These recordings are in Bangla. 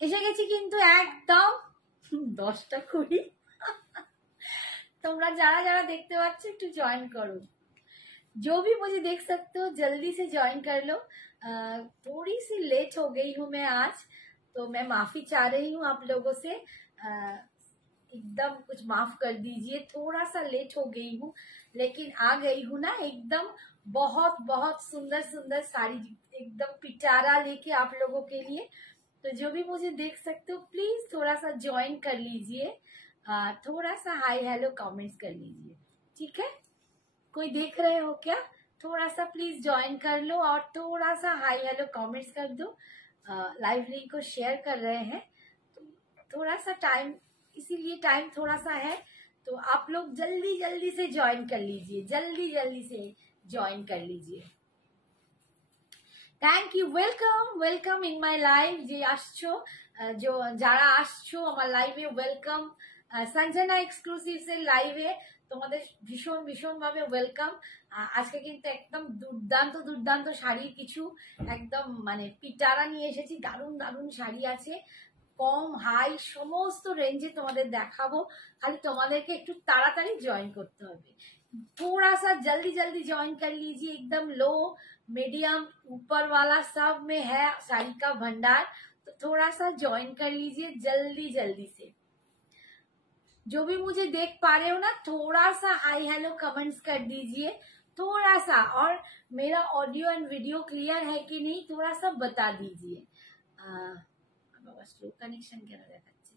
এসে গেছি কিন্তু একদম 10টা 20। তোমরা যারা যারা देखते पाচ্ছ একটু জয়েন करो। जो भी मुझे देख सकते हो जल्दी से ज्वाइन कर लो। थोड़ी सी लेट हो गई हूँ मैं आज, तो मैं माफी चाह रही हूँ आप लोगों से। एकदम कुछ माफ कर दीजिए, थोड़ा सा लेट हो गई हूँ, लेकिन आ गई हूँ ना एकदम बहुत बहुत सुंदर सुंदर साड़ी एकदम पिटारा लेके आप लोगों के लिए। तो जो भी मुझे देख सकते हो प्लीज थोड़ा सा ज्वाइन कर लीजिए, थोड़ा सा हाई हेलो कमेंट्स कर लीजिए, ठीक है। कोई देख रहे हो क्या? थोड़ा सा प्लीज ज्वाइन कर लो और थोड़ा सा हाई हेलो कमेंट्स कर दो। लाइव लिंक को शेयर कर रहे हैं, तो थोड़ा सा टाइम, इसीलिए टाइम थोड़ा सा है, तो आप लोग जल्दी जल्दी से ज्वाइन कर लीजिए, जल्दी जल्दी से ज्वाइन कर लीजिए। Thank you, welcome welcome in my live. যে আসছো, যারা আসছো আমার লাইভে ওয়েলকাম। সঞ্জনা এক্সক্লুসিভস এর লাইভে তোমাদের ভীষণ ভীষণ ভাবে ওয়েলকাম। আজকে কিন্তু একদম দুর্দান্ত দুর্দান্ত শাড়ির কিছু একদম মানে পিটারা নিয়ে এসেছি, দারুণ দারুণ শাড়ি আছে, কম হাই সমস্ত রেঞ্জে তোমাদের দেখাবো। খালি তোমাদেরকে একটু তাড়াতাড়ি জয়েন করতে হবে, थोड़ा सा जल्दी जल्दी ज्वाइन कर लीजिए। एकदम लो मीडियम ऊपर वाला सब में है साड़ी का भंडार, तो थोड़ा सा ज्वाइन कर लीजिए जल्दी जल्दी से। जो भी मुझे देख पा रहे हो ना, थोड़ा सा हाई हेलो कमेंट्स कर दीजिए, थोड़ा सा। और मेरा ऑडियो एंड वीडियो क्लियर है कि नहीं थोड़ा सा बता दीजिए। बाबा स्लो कनेक्शन क्या देखाচ্ছে,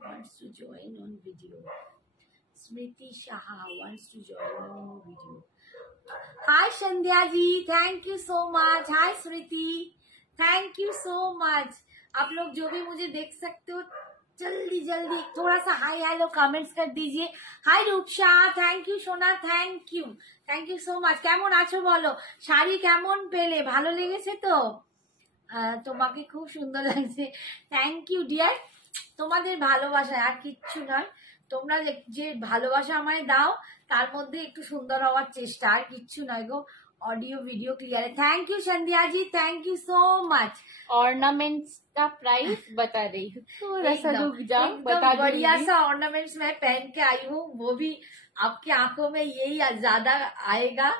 wants to join on video। Smriti Shah wants to join on video। Hi Sandhya ji, thank you so much. Hi Smriti, thank you so much. आप लोग जो भी मुझे देख सकते हो जल्दी जल्दी थोड़ा सा हाई हेलो कमेंट्स कर दीजिए। हाय रूपसा, थैंक यू सोना, थैंक यू सो मच। কেমন আছো বলো, শাড়ি কেমন পেলে, ভালো লেগেছে তো? তোমাকে খুব সুন্দর লাগছে, থ্যাংক ইউ ডিয়ার। তোমাদের ভালোবাসা আর কিচ্ছু নয়, তোমরা যে ভালোবাসা আমায় দাও তার মধ্যে একটু সুন্দর হওয়ার চেষ্টা, আর কিচ্ছু নয় গো। ऑडियो वीडियो क्लियर है, thank you Sandhya ji, thank you so much. Ornaments का प्राइस बता रही हूँ, थोड़ा सा रुक जाओ, बता बढ़िया सा ऑर्नामेंट्स मैं पहन के आई हूँ, वो भी आपकी आंखों में यही ज्यादा आएगा।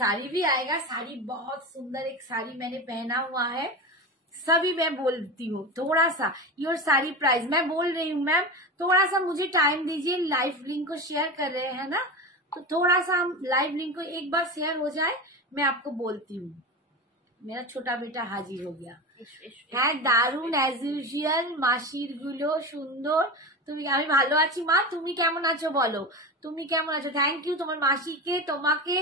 साड़ी भी आएगा, साड़ी बहुत सुंदर एक साड़ी मैंने पहना हुआ है। सभी मैं बोलती हूँ थोड़ा सा, योर साड़ी प्राइस मैं बोल रही हूँ मैम, थोड़ा सा मुझे टाइम दीजिए। लाइव लिंक को शेयर कर रहे हैं ना, तो थोड़ा सा हम लाइव लिंक को एक बार शेयर हो जाए, मैं आपको बोलती हूँ। मेरा छोटा बेटा हाजिर हो गया। হ্যাঁ দারুন অ্যাজ ইউজুয়াল, মাসির গুলো সুন্দর। তুমি, আমি ভালো আছি মা, তুমি কেমন আছো বলো, তুমি কেমন আছো? থ্যাংক ইউ তোমার মাসিকে, তোমাকে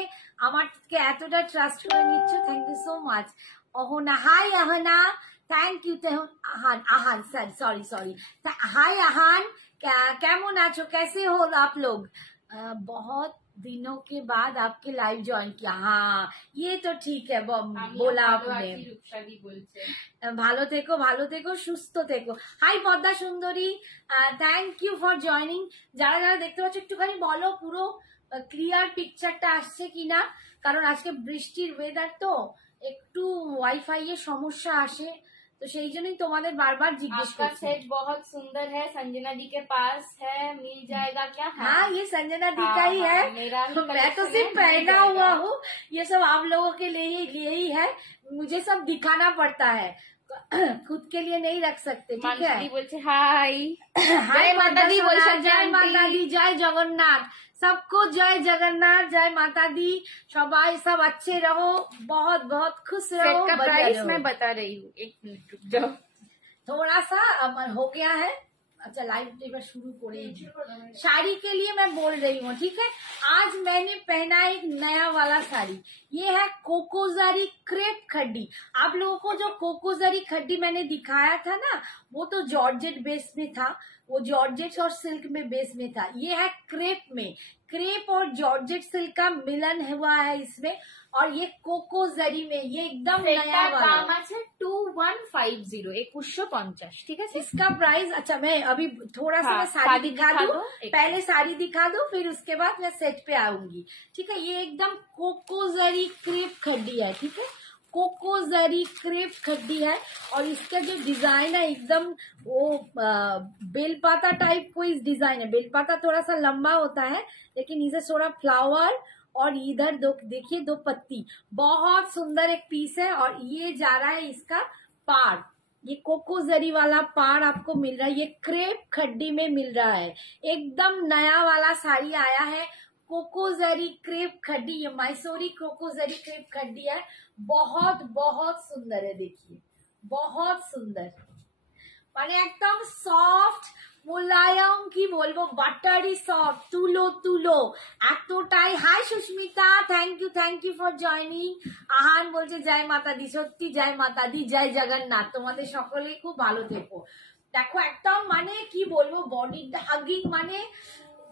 আমাকে এতটা ট্রাস্ট করে নিচ্ছ, thank you so much. Ahana, hi Ahana, thank you. Ahan, Ahan sorry sorry. Hi Ahan, কেমন আছো, कैसे हो आप लोग? बहुत दिनों के बाद आपके लाइव ज्वाइन किया, हाँ ये तो ठीक है, बोला आपने। ভালো থেকো, ভালো থেকো, সুস্থ থেকো। হাই পদ্মা সুন্দরী, থ্যাংক ইউ ফর জয়নিং। যারা যারা দেখতে পাচ্ছ একটুখানি বলো পুরো ক্লিয়ার পিকচারটা আসছে কিনা, কারণ আজকে বৃষ্টির ওয়েদার তো একটু ওয়াইফাই এর সমস্যা আসে, तो সেই জন্যই তোমাদের বারবার জিজ্ঞেস आपका सेट बहुत सुंदर है, संजना दी के पास है, मिल जाएगा क्या? हाँ ये संजना दी का ही है, मेरा ही मैं तो सिर्फ पहना हुआ हूँ, ये सब आप लोगों के लिए ही है, मुझे सब दिखाना पड़ता है, खुद के लिए नहीं रख सकते, ठीक है। बोलते हाय, हाय माता दी, जय माता दी, जय जगन्नाथ, सबको जय जगन्नाथ, जय माता दी, सबाई सब अच्छे रहो, बहुत बहुत खुश रहो। सेट का प्राइस मैं बता रही हूँ, एक मिनट रुक जाओ, थोड़ा सा हो गया है। अच्छा लाइव एक शुरू करे, साड़ी के लिए मैं बोल रही हूँ, ठीक है। आज मैंने पहना एक नया वाला साड़ी, ये है कोकोजारी क्रेप खड्डी। आप लोगों को जो कोकोजारी खड्डी मैंने दिखाया था ना, वो तो जॉर्जेट बेस में था, वो जॉर्जेट और सिल्क में बेस में था। ये है क्रेप में, क्रेप और जॉर्जेट सिल्क का मिलन हुआ है इसमें, और ये कोको जरी में, ये एकदम नया वाला दाम है 2150, 2150, ठीक है। इसका प्राइस, अच्छा मैं अभी थोड़ा सा मैं साड़ी दिखा दूं, पहले साड़ी दिखा दूं, फिर उसके बाद मैं सेट पे आऊंगी, ठीक है। ये एकदम कोको जरी क्रेप खड्डी है, ठीक है। कोको जरी क्रेप खड्डी है और इसका जो डिजाइन है एकदम वो बेलपाता टाइप कोई डिजाइन है। बेलपाता थोड़ा सा लंबा होता है लेकिन इसे थोड़ा फ्लावर और इधर दो देखिए 2 पत्ती, बहुत सुंदर एक पीस है। और ये जा रहा है इसका पार, ये कोको जरी वाला पार आपको मिल रहा है, ये क्रेप खड्डी में मिल रहा है। एकदम नया वाला साड़ी आया है, कोको जरी क्रेप खड्डी, ये मैसूरी कोको जरी क्रेप खड्डी है। बहुत बहुत सुंदर है, देखिए बहुत सुंदर, মানে একদম সফট মোলায়ম, কি বলবো, বাটারি সফট, তুলো তুলো এতটাই। Hi Susmita, thank you for joining. Ahan বলছে জয় মাতা দি, সত্যি জয় মাতা দি, জয় জগন্নাথ। তোমাদের সকলেই খুব ভালো থেকো। দেখো একদম মানে কি বলবো, বডি হাগিং, মানে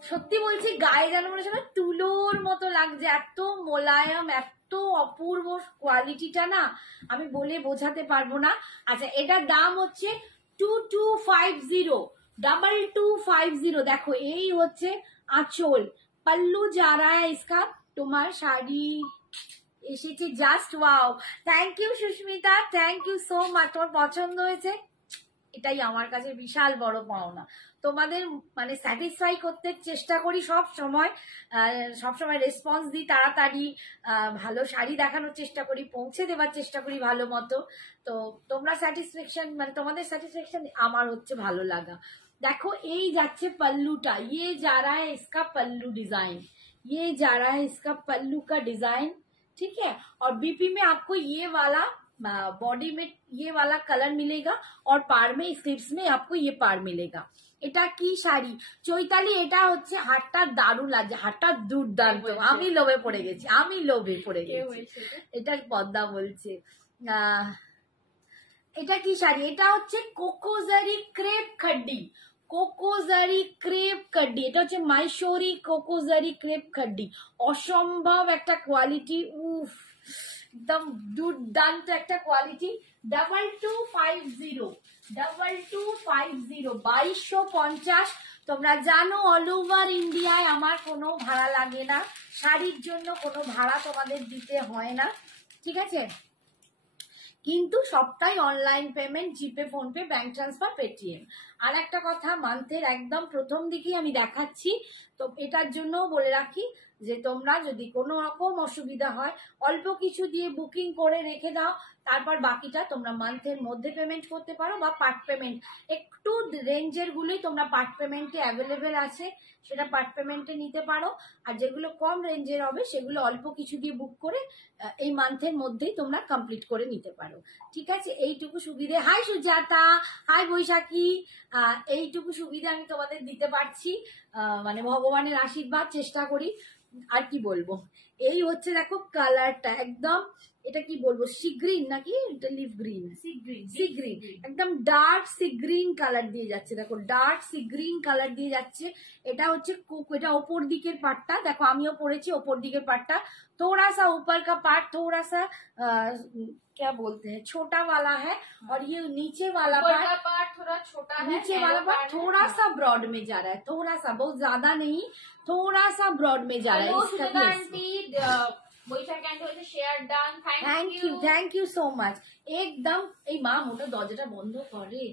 সত্যি বলছি গায়ে যেন মনে হচ্ছে তুলোর মতো লাগছে, এত মোলায়ম, এত অপূর্ব কোয়ালিটিটা না আমি বলে বোঝাতে পারবো না। আচ্ছা, এটার দাম হচ্ছে 2250, 2250। দেখো এই হচ্ছে আঁচল, पल्लू जा रहा है इसका। তোমার শাড়ি এসেছে, just wow. Thank you Susmita, thank you so much. তোমার পছন্দ হয়েছে, এটাই আমার কাছে বিশাল বড় পাওনা। তোমাদের মানে স্যাটিসফাই করতে চেষ্টা করি সব সময় রেসপন্স দিই তাড়াতাড়ি, ভালো শাড়ি দেখানোর চেষ্টা করি, পৌঁছে দেওয়ার চেষ্টা করি ভালো মতো। তো তোমরা স্যাটিসফ্যাকশন, মানে তোমাদের স্যাটিসফ্যাকশন আমার হচ্ছে ভালো লাগা। देखो এই যাচ্ছে पल्लूटा, ये जा रहा है इसका पल्लू डिजाइन, ये जा रहा है इसका पल्लू का डिजाइन, ठीक है। और बीपी में आपको ये वाला बॉडी में ये वाला कलर मिलेगा और पार में स्लीव्स में आपको ये पार मिलेगा। এটা কি শাড়ি চৈতালি, এটা হচ্ছে হাটটা দারুণ লাগছে, হাটটা দুর্দান্ত। আমি লোভে পড়ে গেছি, এটা পদ্মা বলছে। এটা কি শাড়ি, এটা হচ্ছে কোকোজারি ক্রেপ খড্ডি, কোকোজারি ক্রেপ খড্ডি, এটা হচ্ছে মাইসোরি কোকোজারি ক্রেপ খড্ডি। অসম্ভব একটা কোয়ালিটি, উফ একদম দুর্দান্ত একটা কোয়ালিটি। 2250, 2250। তোমরা জানো অল ওভার ইন্ডিয়ায় আমার কোনো ভাড়া লাগে না, শাড়ির জন্য কোনো ভাড়া তোমাদের দিতে হয় না, ঠিক আছে। কিন্তু সবটাই অনলাইন পেমেন্ট, জিপে, ফোনপে, ব্যাংক ট্রান্সফার, পেটিএম। আর একটা কথা, মান্থের একদম প্রথম দিকেই আমি দেখাচ্ছি, তো এটার জন্য বলে রাখি যে তোমরা যদি কোনো রকম অসুবিধা হয় অল্প কিছু দিয়ে বুকিং করে রেখে দাও, তারপর বাকিটা তোমরা মান্থের মধ্যে পেমেন্ট করতে পারো বা পার্ট পেমেন্ট। একটু রেঞ্জের গুলোই তোমরা পার্ট পেমেন্টে অ্যাভেলেবেল আছে, সেটা পার্ট পেমেন্টে নিতে পারো। আর যেগুলো কম রেঞ্জের হবে সেগুলো অল্প কিছু দিয়ে বুক করে এই মান্থের মধ্যেই তোমরা কমপ্লিট করে নিতে পারো, ঠিক আছে। এইটুকু সুবিধে, হাই সুজাতা, হাই বৈশাখী, এইটুকু সুবিধা আমি তোমাদের দিতে পারছি, মানে ভগবানের আশীর্বাদ, চেষ্টা করি। আর কি বলবো, এই হচ্ছে দেখো কালারটা একদম, এটা কি বলবো, সি গ্রিন নাকি, এটা লিভ গ্রিন, সি গ্রিন, একদম ডার্ক সি গ্রিন কালার দিয়ে যাচ্ছে। দেখো ডার্ক সি গ্রিন কালার দিয়ে যাচ্ছে। এটা হচ্ছে এটা ওপর দিকের পার্টটা, দেখো আমিও পরেছি ওপর দিকের পার্টটা, थोड़ा सा ऊपर का पार्ट थोड़ा सा क्या बोलते हैं छोटा वाला है, और ये नीचे वाला पार्ट थोड़ा छोटा है, नीचे वाला पार्ट थोड़ा सा ब्रॉड में जा रहा है, थोड़ा सा, बहुत ज्यादा नहीं, थोड़ा सा ब्रॉड में जा रहा है। Thank you so much. एकदम এই মা মোটা দরজাটা বন্ধ করে,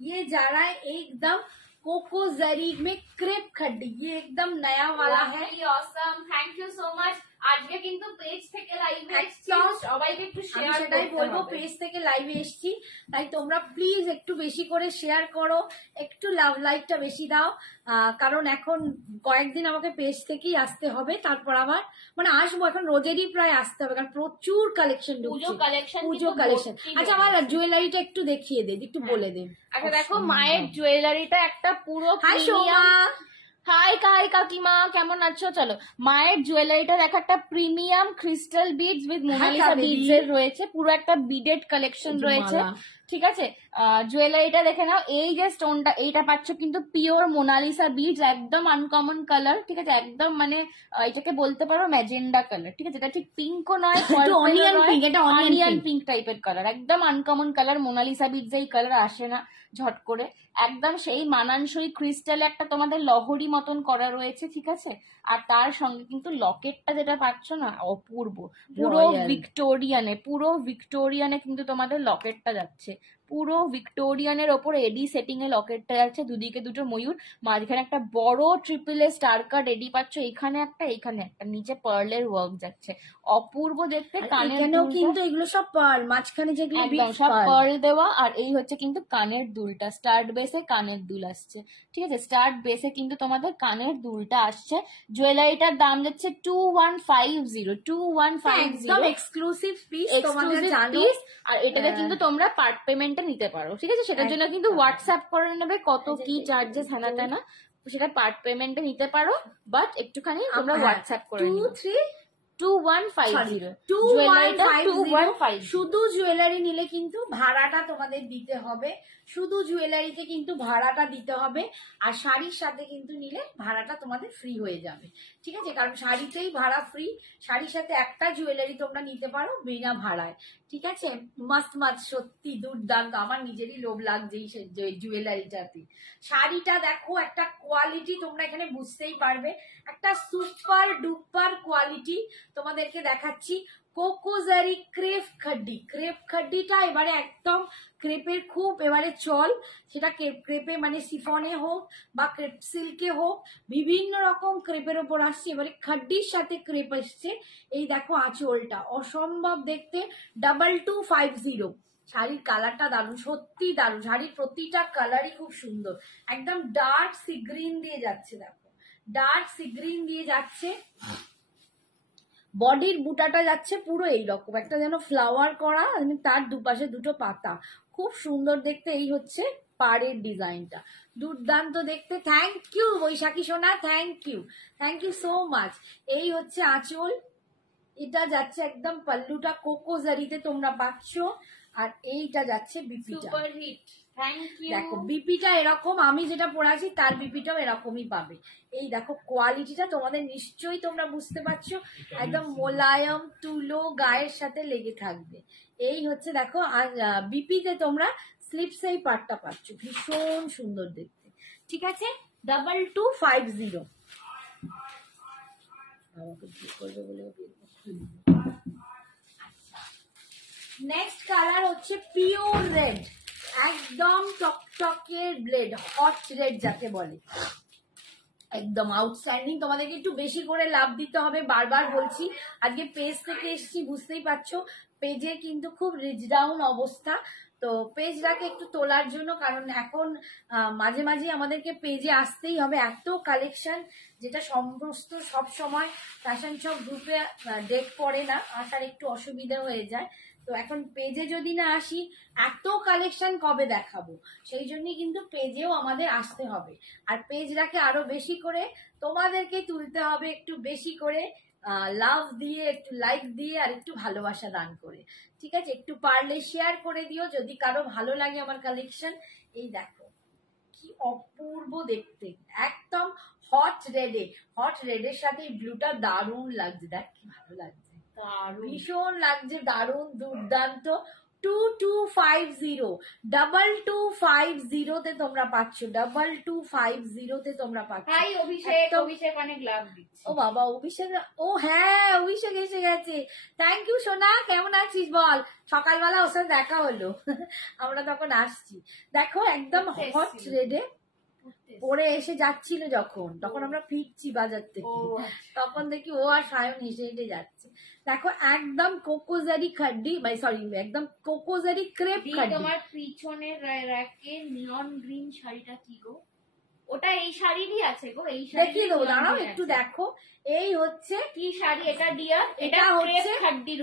ये जा रहा है एकदम कोको जरी में क्रेप खड्डी, ये एकदम नया वाला है। Awesome, thank you so much. আজকে কিন্তু পেজ থেকে লাইভে এসেছি, সবাইকে একটু শেয়ার করতে হবে। সেটাই বলবো, পেজ থেকে লাইভে এসেছি, তাই তোমরা প্লিজ একটু বেশি করে শেয়ার করো, একটু লাভ লাইকটা বেশি দাও, কারণ এখন কয়েকদিন আমাকে পেজ থেকেই আসতে হবে, তারপর আবার মানে আসবো, এখন রোজেরই প্রায় আসতে হবে, কারণ প্রচুর কালেকশন ঢুকছে, পুজো কালেকশন। আচ্ছা আমার জুয়েলারিটা একটু দেখিয়ে দে, একটু বলে দে। আচ্ছা দেখো মায়ের জুয়েলারিটা একটা পুরো হাই কাকিমা, কেমন আছো? চলো মায়ের জুয়েলারিটা দেখো, একটা premium crystal beads with Monalisa beads এর রয়েছে, পুরো একটা বিডেড কালেকশন রয়েছে, ঠিক আছে। জুয়েলারিটা দেখে নাও, এই যে স্টোনটা এইটা পাচ্ছ কিন্তু পিওর মোনালিসা বিডস, একদম আনকমন কালার, ঠিক আছে, একদম মানে এটাকে বলতে পারো ম্যাজেন্ডা কালার, ঠিক আছে, এটা ঠিক পিঙ্কও নয়, অনিয়ন পিঙ্ক টাইপের কালার, একদম আনকমন কালার। মোনালিসা বিডস এই কালার আসে না ঝট করে, একদম সেই মানানসই ক্রিস্টালে একটা তোমাদের লহরি মতন করা রয়েছে, ঠিক আছে। আর তার সঙ্গে কিন্তু লকেটটা যেটা পাচ্ছ না, অপূর্ব, পুরো ভিক্টোরিয়ানে কিন্তু তোমাদের লকেটটা যাচ্ছে, পুরো ভিক্টোরিয়ানের ওপর এডি সেটিং এ লকেটটা যাচ্ছে, দুদিকে দুটো ময়ূর, মাঝখানে একটা বড় ট্রিপল এ স্টার কাট এডি পাচ্ছ, এইখানে একটা নিচে পার্লের ওয়ার্ক যাচ্ছে, অপূর্ব দেখতে। কানেও কিন্তু এগুলো সব পার্ল, মাঝখানে যেগুলো একদম সব পার্ল দেওয়া। আর এই হচ্ছে কিন্তু কানের দুলটা, স্টার্ট বেসে কানের দুল আসছে, ঠিক আছে, স্টার্ট বেসে কিন্তু তোমাদের কানের দুলটা আসছে। জুয়েলারিটার দাম যাচ্ছে 2150 এক্সক্লুসিভ পিস, তোমরা জানো। আর এটাকে কিন্তু তোমরা পার্ট পেমেন্টে নিতে পারো, ঠিক আছে, সেটার জন্য কিন্তু হোয়াটসঅ্যাপ করে নেবে কত কি চার্জেস হ্যানা ত্যানা, সেটা পার্ট পেমেন্টে নিতে পারো, বাট একটুখানি তোমরা হোয়াটসঅ্যাপ করে নিও। 2150 শুধু জুয়েলারি নিলে কিন্তু ভাড়াটা তোমাদের দিতে হবে, শুধু জুয়েলারিতে কিন্তু ভাড়াটা দিতে হবে। আর শাড়ির সাথে কিন্তু নিলে ভাড়াটা তোমাদের ফ্রি হয়ে যাবে, ঠিক আছে, কারণ শাড়িতেই ভাড়া ফ্রি, শাড়ির সাথে একটা জুয়েলারি তোমরা নিতে পারো বিনা ভাড়ায়, ঠিক আছে। মাস্ট সত্যি দুর্দান্ত, আমার নিজেরই লোভ লাগছে এই জুয়েলারিটাতে। শাড়িটা দেখো, একটা কোয়ালিটি তোমরা এখানে বুঝতেই পারবে, একটা সুপার ডুপার কোয়ালিটি তোমাদেরকে দেখাচ্ছি। কোকোজারি ক্রেপ খাড্ডিটা এবারে একদম ক্রেপের খুব এবারে চল, সেটা ক্রেপে মানে সিফনে হোক বা ক্রেপ সিল্কে হোক, বিভিন্ন রকম ক্রেপের ওপর আসছে, এবারে খাড্ডির সাথে ক্রেপ এসছে। এই দেখো আঁচলটা অসম্ভব দেখতে, 2250। শাড়ির কালারটা দারুণ, সত্যি দারুণ, শাড়ির প্রতিটা কালারই খুব সুন্দর, একদম ডার্ক সি গ্রিন দিয়ে যাচ্ছে, দেখো ডার্ক সি গ্রিন দিয়ে যাচ্ছে। বডির বুটাটা যাচ্ছে পুরো এইরকম একটা যেন ফ্লাওয়ার করা, তার দুপাশে দুটো পাতা, খুব সুন্দর দেখতে। এই হচ্ছে পাড়ের ডিজাইনটা, দুর্দান্ত দেখতে। থ্যাংক ইউ বৈশাখী সোনা, থ্যাংক ইউ সো মাচ। এই হচ্ছে আঁচল, এটা যাচ্ছে একদম পাল্লুটা কোকোজারিতে তোমরা পাচ্ছ, আর এইটা যাচ্ছে বিপিটা। দেখো বিপিটা এরকম, আমি যেটা পরে আছি তার বিপিটাও এরকমই পাবে। এই দেখো কোয়ালিটিটা তোমাদের নিশ্চয়ই তোমরা বুঝতে পারছো, একদম মোলায়ম তুলো গায়ের সাথে লেগে থাকবে। এই হচ্ছে দেখো, আর বিপিতে তোমরা স্লিপস এই পার্টটা পাচ্ছ, ভীষণ সুন্দর দেখতে, ঠিক আছে। 2250। নেক্সট কালার হচ্ছে পিওর রেড, একদম টকটকের ব্লেড, হট রেড যাকে বলে, একদম আউটস্ট্যান্ডিং। তোমাদেরকে একটু বেশি করে লাভ দিতে হবে, বারবার বলছি। আজকে পেজ থেকে এসেছি, বুঝতেই পারছো পেজের কিন্তু খুব রিচ ডাউন অবস্থা, তো পেজটাকে একটু তোলার জন্য, কারণ এখন মাঝে মাঝে আমাদেরকে পেজে আসতেই হবে, এত কালেকশন, যেটা সমস্ত সব সময় ফ্যাশন শপ গ্রুপে ডেট পড়ে না, আসার একটু অসুবিধা হয়ে যায়। তো এখন পেজে যদি না আসি, এত কালেকশন কবে দেখাবো, সেই জন্যই কিন্তু পেজেও আমাদের আসতে হবে। আর পেজটাকে আরো বেশি করে তোমাদেরকে তুলতে হবে, একটু বেশি করে লাভ দিয়ে, একটু লাইক দিয়ে, আর একটু ভালোবাসা দান করে, ঠিক আছে। একটু পারলে শেয়ার করে দিও যদি কারো ভালো লাগে আমার কালেকশন। এই দেখো কি অপূর্ব দেখতে, একদম হট রেডের সাথে এই ব্লুটা দারুণ লাগছে, দেখ কি ভালো লাগছে, ভীষণ লাগছে, দারুণ দুর্দান্ত। 2250, 2250 তে তোমরা পাচ্ছ, 2250 তে তোমরা পাচ্ছ। অভিষেক অনেক লাভ দিচ্ছে। ও বাবা অভিষেক, ও হ্যাঁ অভিষেক এসে গেছে, থ্যাংক ইউ সোনা, কেমন আছিস বল? সকালবেলা ওর সাথে দেখা হলো, আমরা তখন আসছি। দেখো একদম হট রেডে পরে এসে যাচ্ছিল যখন, তখন আমরা ফিরছি বাজার থেকে, তখন দেখি ও আর সায়ন হেসে হেঁটে যাচ্ছে। দেখো একদম কোকোজারি খাড্ডি, একদম কোকোজারি ক্রেপ খাড্ডি। তোমার পিছনের র্যাকে নিয়ন গ্রিন শাড়িটা কি গো? ওটা এই শাড়িরই আছে গো, এই শাড়ি দেখিয়ে দেবো, দাঁড়াও একটু দেখো। এই হচ্ছে কি শাড়ি এটা ডিয়ার? এটা হচ্ছে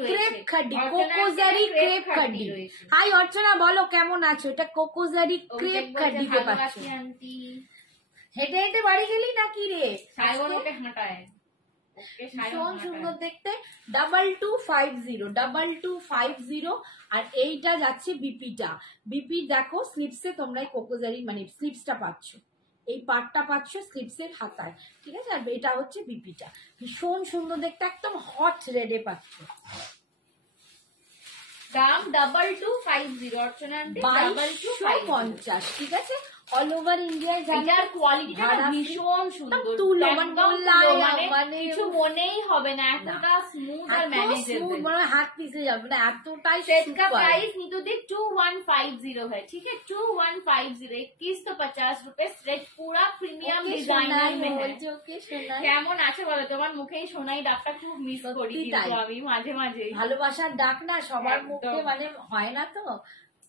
ক্রেপ খাড্ডি, কোকোজারি ক্রেপ খাড্ডি। হাই অর্চনা, বলো কেমন আছো? এটা কোকোজারি ক্রেপ খাড্ডিতে পাচ্ছ। হেঁটে হেঁটে বাড়ি গেলি নাকি রে? ভীষণ সুন্দর দেখতে, 2250। আর এইটা যাচ্ছে বিপিটা, বিপি দেখো স্লিপসে তোমরা কোকোজারি মানে স্লিপসটা পাচ্ছ, এই পার্টটা পাচ্ছ স্লিপসের হাতায়, ঠিক আছে। আর এটা হচ্ছে বিপিটা, ভীষণ সুন্দর দেখতে, একদম হট রেডে পাচ্ছ। দাম 2250, 2250, ঠিক আছে। অল ওভার ইন্ডিয়ায় এটার কোয়ালিটিটা ভীষণ সুন্দর, মানে কিছু মনেই হবে না, এতটা স্মুথ আর ম্যানেজেবল, মানে হাত পিছলে যাবে না, এতটাই सेट का प्राइस नहीं तो देख 2150 है, ठीक है 2150, 2150 रुपए सेट, पूरा प्रीमियम डिजाइनर में है। কেমন আছে বলো, তোমার মুখেই সোনাই ডাকটা খুব মিস করি কিন্তু আমি মাঝে মাঝে, ভালোবাসার ডাক না সবার মুখে মানে হয় না তো।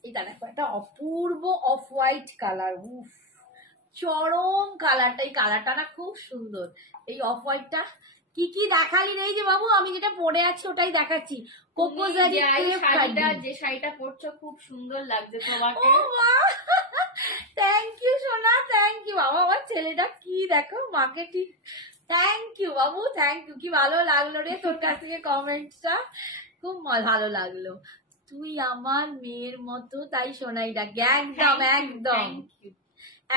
এটা দেখো একটা অপূর্ব অফ হোয়াইট কালার, উফ চরম কালারটা, এই কালারটা না খুব সুন্দর। এই অফ হোয়াইটটা কি কি দেখালি রে, যে বাবু আমি যেটা পরে আছি ওটাই দেখাচ্ছি। কোকোজারি শাড়িটা, যে শাড়িটা পরছো খুব সুন্দর লাগছে তোমাকে। থ্যাংক ইউ সোনা, থ্যাংক ইউ বাবা। আমার ছেলেটা কি দেখো মাকে ঠিক, থ্যাংক ইউ বাবু, থ্যাংক ইউ। কি ভালো লাগলো রে তোর কাছ থেকে কমেন্টসটা, খুব ভালো লাগলো। তুই আমার মেয়ের মতো তাই সোনাই ডাকে, একদম একদম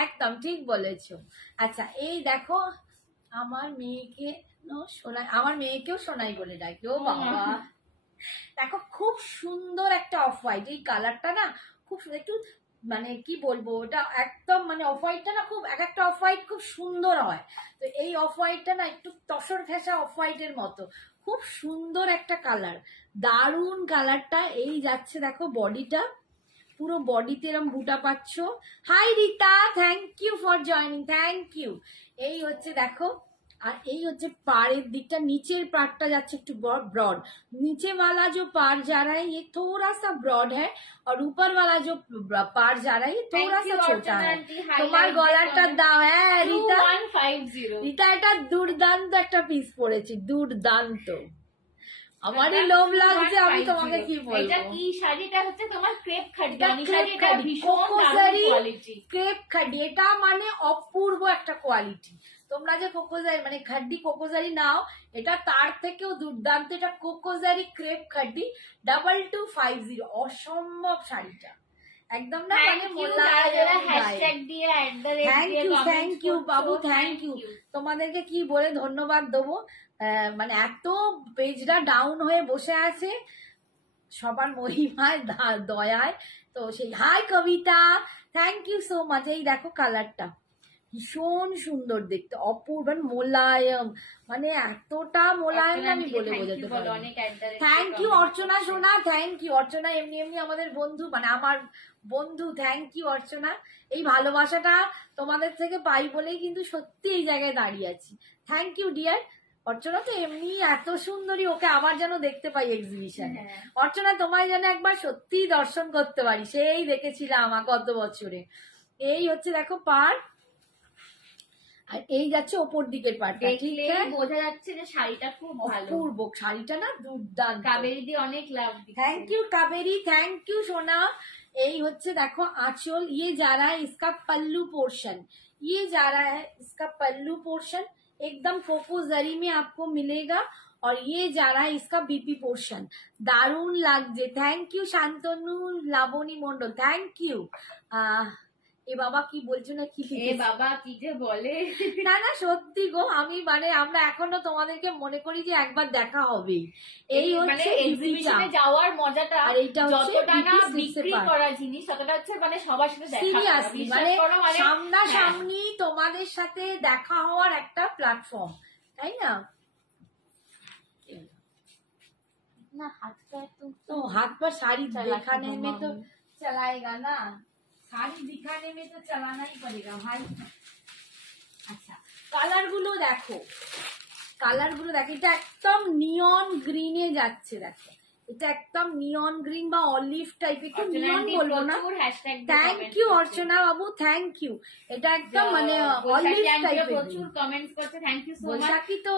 একদম ঠিক বলেছো। আচ্ছা এই দেখো আমার মেয়েকে সোনাই, আমার মেয়েকেও সোনাই বলে ডাকি, ও বাবা। দেখো খুব সুন্দর একটা অফ হোয়াইট, এই কালারটা না খুব একটু মানে কি বলবো, ওটা একদম মানে অফ হোয়াইটটা না খুব, এক একটা অফ হোয়াইট খুব সুন্দর হয়, তো এই অফ হোয়াইটটা না একটু তসর ঘেঁষা অফ হোয়াইটের মতো, খুব সুন্দর একটা কালার, দারুন কালারটা। এই যাচ্ছে দেখো বডিটা, পুরো বডিতে এরকম বুটা পাচ্ছ। Hi Rita, thank you for joining, thank you. এই হচ্ছে দেখো, আর এই হচ্ছে পাড়ের দিকটা, নিচের পাড়টা যাচ্ছে একটু ब्रॉड, नीचे वाला जो पार जा रहा है ये थोड़ा सा ब्रॉड है और ऊपर वाला जो पार जा रहा है ये थोड़ा सा छोटा है। তোমার গলাটার দাম, হ্যাঁ রিতা, 2150 রিতা এটা দুর্দান্ত একটা পিস পড়েছি, দুর্দান্ত। আমারই লোভ লাগছে, আমি তোমাকে কি বলবো। এটা কি শাড়িটা হচ্ছে তোমার ক্রেপ খাডি, শাড়িটা ভীষণ দারুণ কোয়ালিটি, ক্রেপ খাডি, এটা মানে অপূর্ব একটা কোয়ালিটি। তোমরা যে কোকোজারি মানে খাড্ডি কোকোজারি নাও, এটা তার থেকেও দুর্দান্ত, এটা কোকোজারি ক্রেপ খাড্ডি 2250, অসম্ভব শাড়িটা একদম না, মানে থ্যাংক ইউ বাবু, থ্যাংক ইউ। তোমাদেরকে কি বলে ধন্যবাদ দেবো, মানে এত পেজটা ডাউন হয়ে বসে আছে সবার মহিমায় দয়ায়, তো সেই hi Kabita, thank you so much. এই দেখো কালারটা ভীষণ সুন্দর দেখতে, অপূর্ব মোলায়ম, মানে এতটা মোলায়ম আমি বলে বোঝাতে পারবো। থ্যাংক ইউ অর্চনা সোনা, থ্যাংক ইউ অর্চনা, এমনি এমনি আমাদের বন্ধু, মানে আমার বন্ধু, থ্যাংক ইউ অর্চনা। এই ভালোবাসাটা তোমাদের থেকে পাই বলেই কিন্তু সত্যি এই জায়গায় দাঁড়িয়ে আছি। Thank you deer. অর্চনা তো এমনি এত সুন্দরী, ওকে আবার যেন দেখতে পাই এক্সিবিশনে। অর্চনা তোমায় যেন একবার সত্যি দর্শন করতে পারি, সেই দেখেছিলাম গত বছরে। এই হচ্ছে দেখো পার, আর এই যাচ্ছে ওপর দিকের পাটটা, দেখলে বোঝা যাচ্ছে যে শাড়িটা খুব ভালো, অপূর্ব শাড়িটা না দুর্দান্ত। কাবেরী দি অনেক love, thank you Kaberi, thank you সোনা। এই হচ্ছে দেখো আঁচল, ये जा रहा है इसका पल्लू पोर्शन, ये जा रहा है इसका पल्लू पोर्शन, एकदम कोको जरी में आपको मिलेगा, और ये जा रहा है इसका बीपी पोर्शन। दारुण लागছে, thank you Shantanu Labani Mandal, thank you. এ বাবা কি বলছো না, কি এ বাবা কি যে বলে, না না সত্যি গো, আমি মানে আমরা এখনো তোমাদেরকে মনে করি যে একবার দেখা হবে। এই হচ্ছে এক্সিবিশনে যাওয়ার মজাটা, আর এইটা হচ্ছে যতটা না বিক্রি করা জিনিস ততটা হচ্ছে মানে সবার সাথে দেখা, সিরিয়াসলি মানে সামনাসামনি তোমাদের সাথে দেখা হওয়ার একটা প্ল্যাটফর্ম, তাই না? না हाथ पर साड़ी दिखाने में तो चलाएगा ना, साड़ी दिखाने में तो चलाना ही पड़ेगा भाई। আচ্ছা কালার গুলো দেখো, কালার গুলো দেখো, এটা একদম নিয়ন গ্রিনে যাচ্ছে, দেখো এটা একদম নিয়ন গ্রিন বা অলিভ টাইপ, একটু নিয়ন বলবো না। Thank you Archana Babu, thank you. এটা একদম মানে অলিভ টাইপের, প্রচুর কমেন্টস করছে, থ্যাংক ইউ সো মাচ। বৈশাখী তো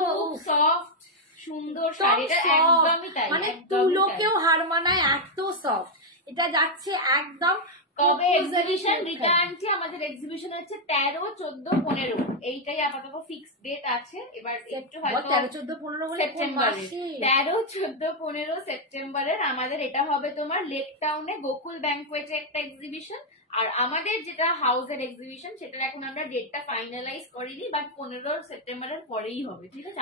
সফট সুন্দর শাড়িটা, একদমই তাই, মানে তুলোকেও হার মানায়, এত সফট। এটা যাচ্ছে একদম। তবে এক্সিবিশন রিটার্নটি আমাদের এক্সিবিশন হচ্ছে 13, 14, 15, এইটাই আপাতত ফিক্স ডেট আছে। এবার একটু হয়তো 13, 14, 15 সেপ্টেম্বরে, 13, 14, 15 সেপ্টেম্বরের আমাদের এটা হবে তোমার লেক টাউনে গোকুল ব্যাংকোয়েটে একটা এক্সিবিশন। আর আমাদের যেটা হাউসের এক্সিবিশন সেটার এখন আমরা ডেটটা ফাইনালাইজ করিনি, বাট 15 সেপ্টেম্বরের পরেই হবে, ঠিক আছে?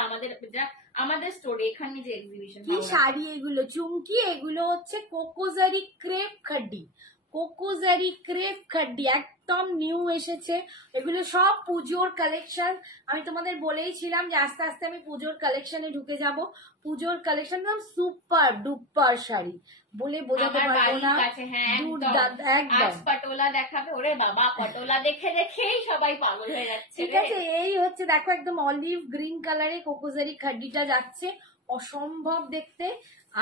আমাদের স্টোরে এখানে যে এক্সিবিশন। কি শাড়ি এগুলো চুমকি, এগুলো হচ্ছে কোকোজারি ক্রেপ খাড্ডি, কোকোজারি ক্রেপ খাড্ডি একদম নিউ এসেছে। এগুলো সব পুজোর কালেকশন। আমি তোমাদের বলেইছিলাম যে আস্তে আস্তে আমি পুজোর কালেকশনে ঢুকে যাব। পুজোর কালেকশন সুপার ডুপার শাড়ি বলে বোঝাতে পারবো না। একদম পটোলা দেখাবে, ওরে বাবা পটোলা দেখে দেখেই সবাই পাগল হয়ে যাচ্ছে। ঠিক আছে, এই হচ্ছে দেখো একদম অলিভ গ্রিন কালারে কোকোজারি খাড্ডিটা যাচ্ছে, অসম্ভব দেখতে।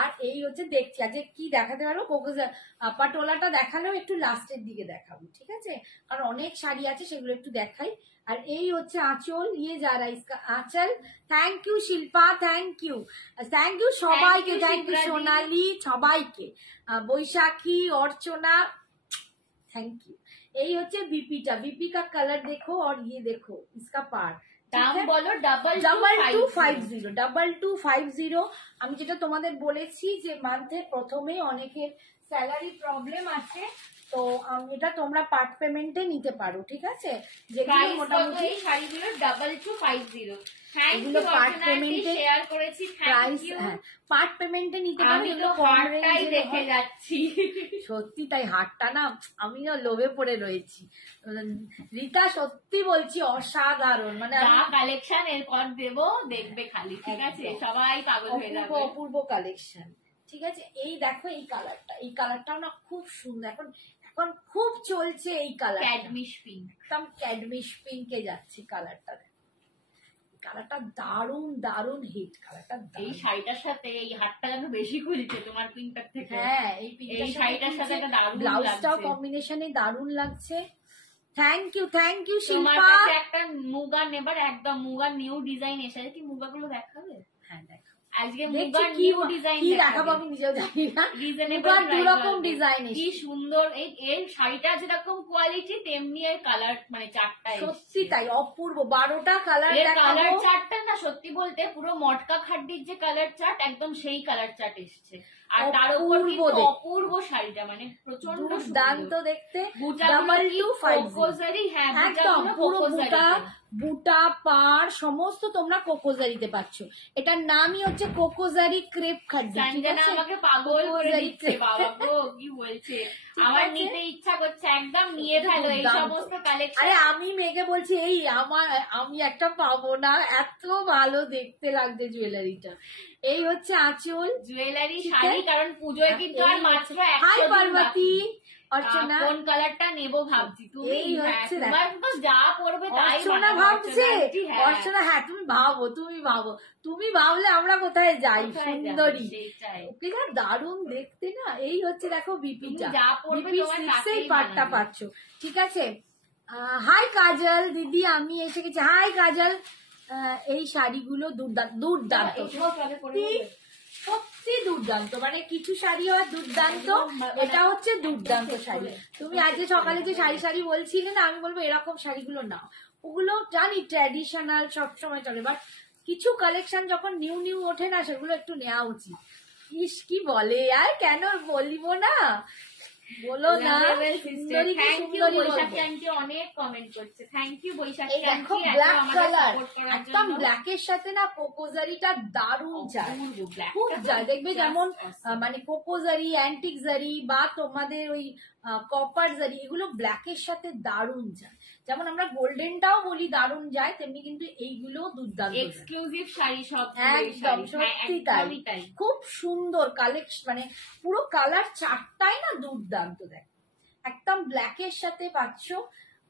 আর এই হচ্ছে দেখছি আজকে কি দেখাতে পারবো। পাটোলাটা দেখালেও একটু লাস্টের দিকে দেখাবো, ঠিক আছে, আর অনেক শাড়ি আছে সেগুলো একটু দেখাই। আর এই হচ্ছে আঁচল, ইয়ে যারা ইসকা আঁচল। Thank you Shilpa, thank you সবাইকে, থ্যাংক ইউ সোনালি, সবাইকে, বৈশাখী, অর্চনা, থ্যাংক ইউ। এই হচ্ছে বিপিটা, বিপি কা কালার দেখো और ये देखो इसका पार দাম বলো 2250। আমি যেটা তোমাদের বলেছি যে মান্থের প্রথমেই অনেকের স্যালারি প্রবলেম আছে, তো এটা তোমরা পার্ট পেমেন্টে নিতে পারো, ঠিক আছে। যেগুলো মোটামুটি শাড়িগুলো 2250 এগুলো পার্ট পেমেন্টে শেয়ার করেছি, প্রাইস, হ্যাঁ পার্ট পেমেন্টে নিতে পারো। আমি তো হারটাই দেখে যাচ্ছি, সত্যি তাই হারটা না আমিও লোভে পড়ে রয়েছি রীতা, সত্যি বলছি অসাধারণ, মানে কালেকশন এরপর দেবো, দেখবে খালি, ঠিক আছে, সবাই পাগল হয়ে যাবে। অপূর্ব কালেকশন, ঠিক আছে। এই দেখো এই কালারটাও না খুব সুন্দর, এখন এখন খুব চলছে এই কালার, ক্যাডমিশ পিঙ্ক, একদম ক্যাডমিশ পিঙ্কে যাচ্ছে কালারটা। কালারটা দারুন দারুন হিট কালারটা। এই শাড়িটার সাথে এই হাতটা যেন বেশি খুলছে তোমার পিঙ্কটার থেকে। হ্যাঁ, এই শাড়িটার সাথে একটা দারুন ব্লাউজটাও কম্বিনেশনে দারুন লাগছে। Thank you Shilpa. একটা মুগা নেবার, একদম মুগা নিউ ডিজাইন এসেছে, কি মুগাগুলো দেখাবে? হ্যাঁ দেখো আজকে মুগার নিউ ডিজাইন কি দেখাবো আমি নিজেও জানি না। মুগার দুই রকম ডিজাইন এসেছে, কি সুন্দর। এই শাড়িটা যেরকম কোয়ালিটি তেমনি এর কালার, মানে চারটা সত্যি তাই অপূর্ব, 12টা কালার। কালার চার্টটা না সত্যি বলতে পুরো মটকা খাড্ডির যে কালার চার্ট, একদম সেই কালার চার্ট এসছে। আর তার উপর কিন্তু অপূর্ব শাড়িটা, মানে প্রচন্ড দুর্দান্ত দেখতে। কোকোজারি, হ্যাঁ একদম পুরো বুটা পাড় সমস্ত তোমরা কোকোজারিতে পাচ্ছ। এটার নামই হচ্ছে কোকোজারি ক্রেপ খাড্ডি। আমাকে পাগল করে দিচ্ছে বাবা গো, কি বলছে, আমার নিতে ইচ্ছা করছে, একদম নিয়ে ফেলো এই সমস্ত কালেকশন। আরে আমি মেয়েকে বলছি এই আমি একটা পাবো না, এত ভালো দেখতে লাগছে জুয়েলারিটা। এই হচ্ছে আঁচল, জুয়েলারি শাড়ি, কারণ পুজোয় কিন্তু আর মাত্র হাই পার্বতী, অর্চনা কোন কালারটা নেবো ভাবছি। তুমি যা পড়বে তাই অর্চনা ভাবছে। অর্চনা, হ্যাঁ তুমি ভাবলে আমরা কোথায় যাই, সুন্দরী দারুণ দেখতে না। এই হচ্ছে দেখো বিপিটা, বিপি 6 এই পার্টটা পাচ্ছ, ঠিক আছে। হাই কাজল দিদি, আমি এসে গেছি। হাই কাজল। এই শাড়িগুলো দুর্দান্ত সত্যি দুর্দান্ত, মানে কিছু শাড়ি হয় দুর্দান্ত, এটা হচ্ছে দুর্দান্ত শাড়ি। তুমি আজকে সকালে যে শাড়ি বলছিলে না, আমি বলবো এরকম শাড়িগুলো নাও। ওগুলো জানি ট্র্যাডিশনাল সবসময় চলে, বাট কিছু কালেকশন যখন নিউ ওঠে না, সেগুলো একটু নেওয়া উচিত। ইস কি বলে আর, কেন বলবো না, বলো না। বৈশাখী আন্টি অনেক কমেন্ট করছে, thank you Baishakhi aunty. Black colour, একদম ব্ল্যাকের সাথে না কোকোজারিটা দারুণ যায়, খুব যায় দেখবে। যেমন মানে কোকোজারি, অ্যান্টিক জারি বা তোমাদের ওই কপার জারি, এগুলো ব্ল্যাকের সাথে দারুণ যায়। যেমন আমরা গোল্ডেনটাও বলি দারুণ যায়, তেমনি কিন্তু এইগুলো দুর্দান্ত এক্সক্লুসিভ শাড়ি সব, একদম সত্যি তাই। খুব সুন্দর কালেকশন, মানে পুরো কালার চারটাই না দুর্দান্ত। দেখ একদম ব্ল্যাকের সাথে পাচ্ছ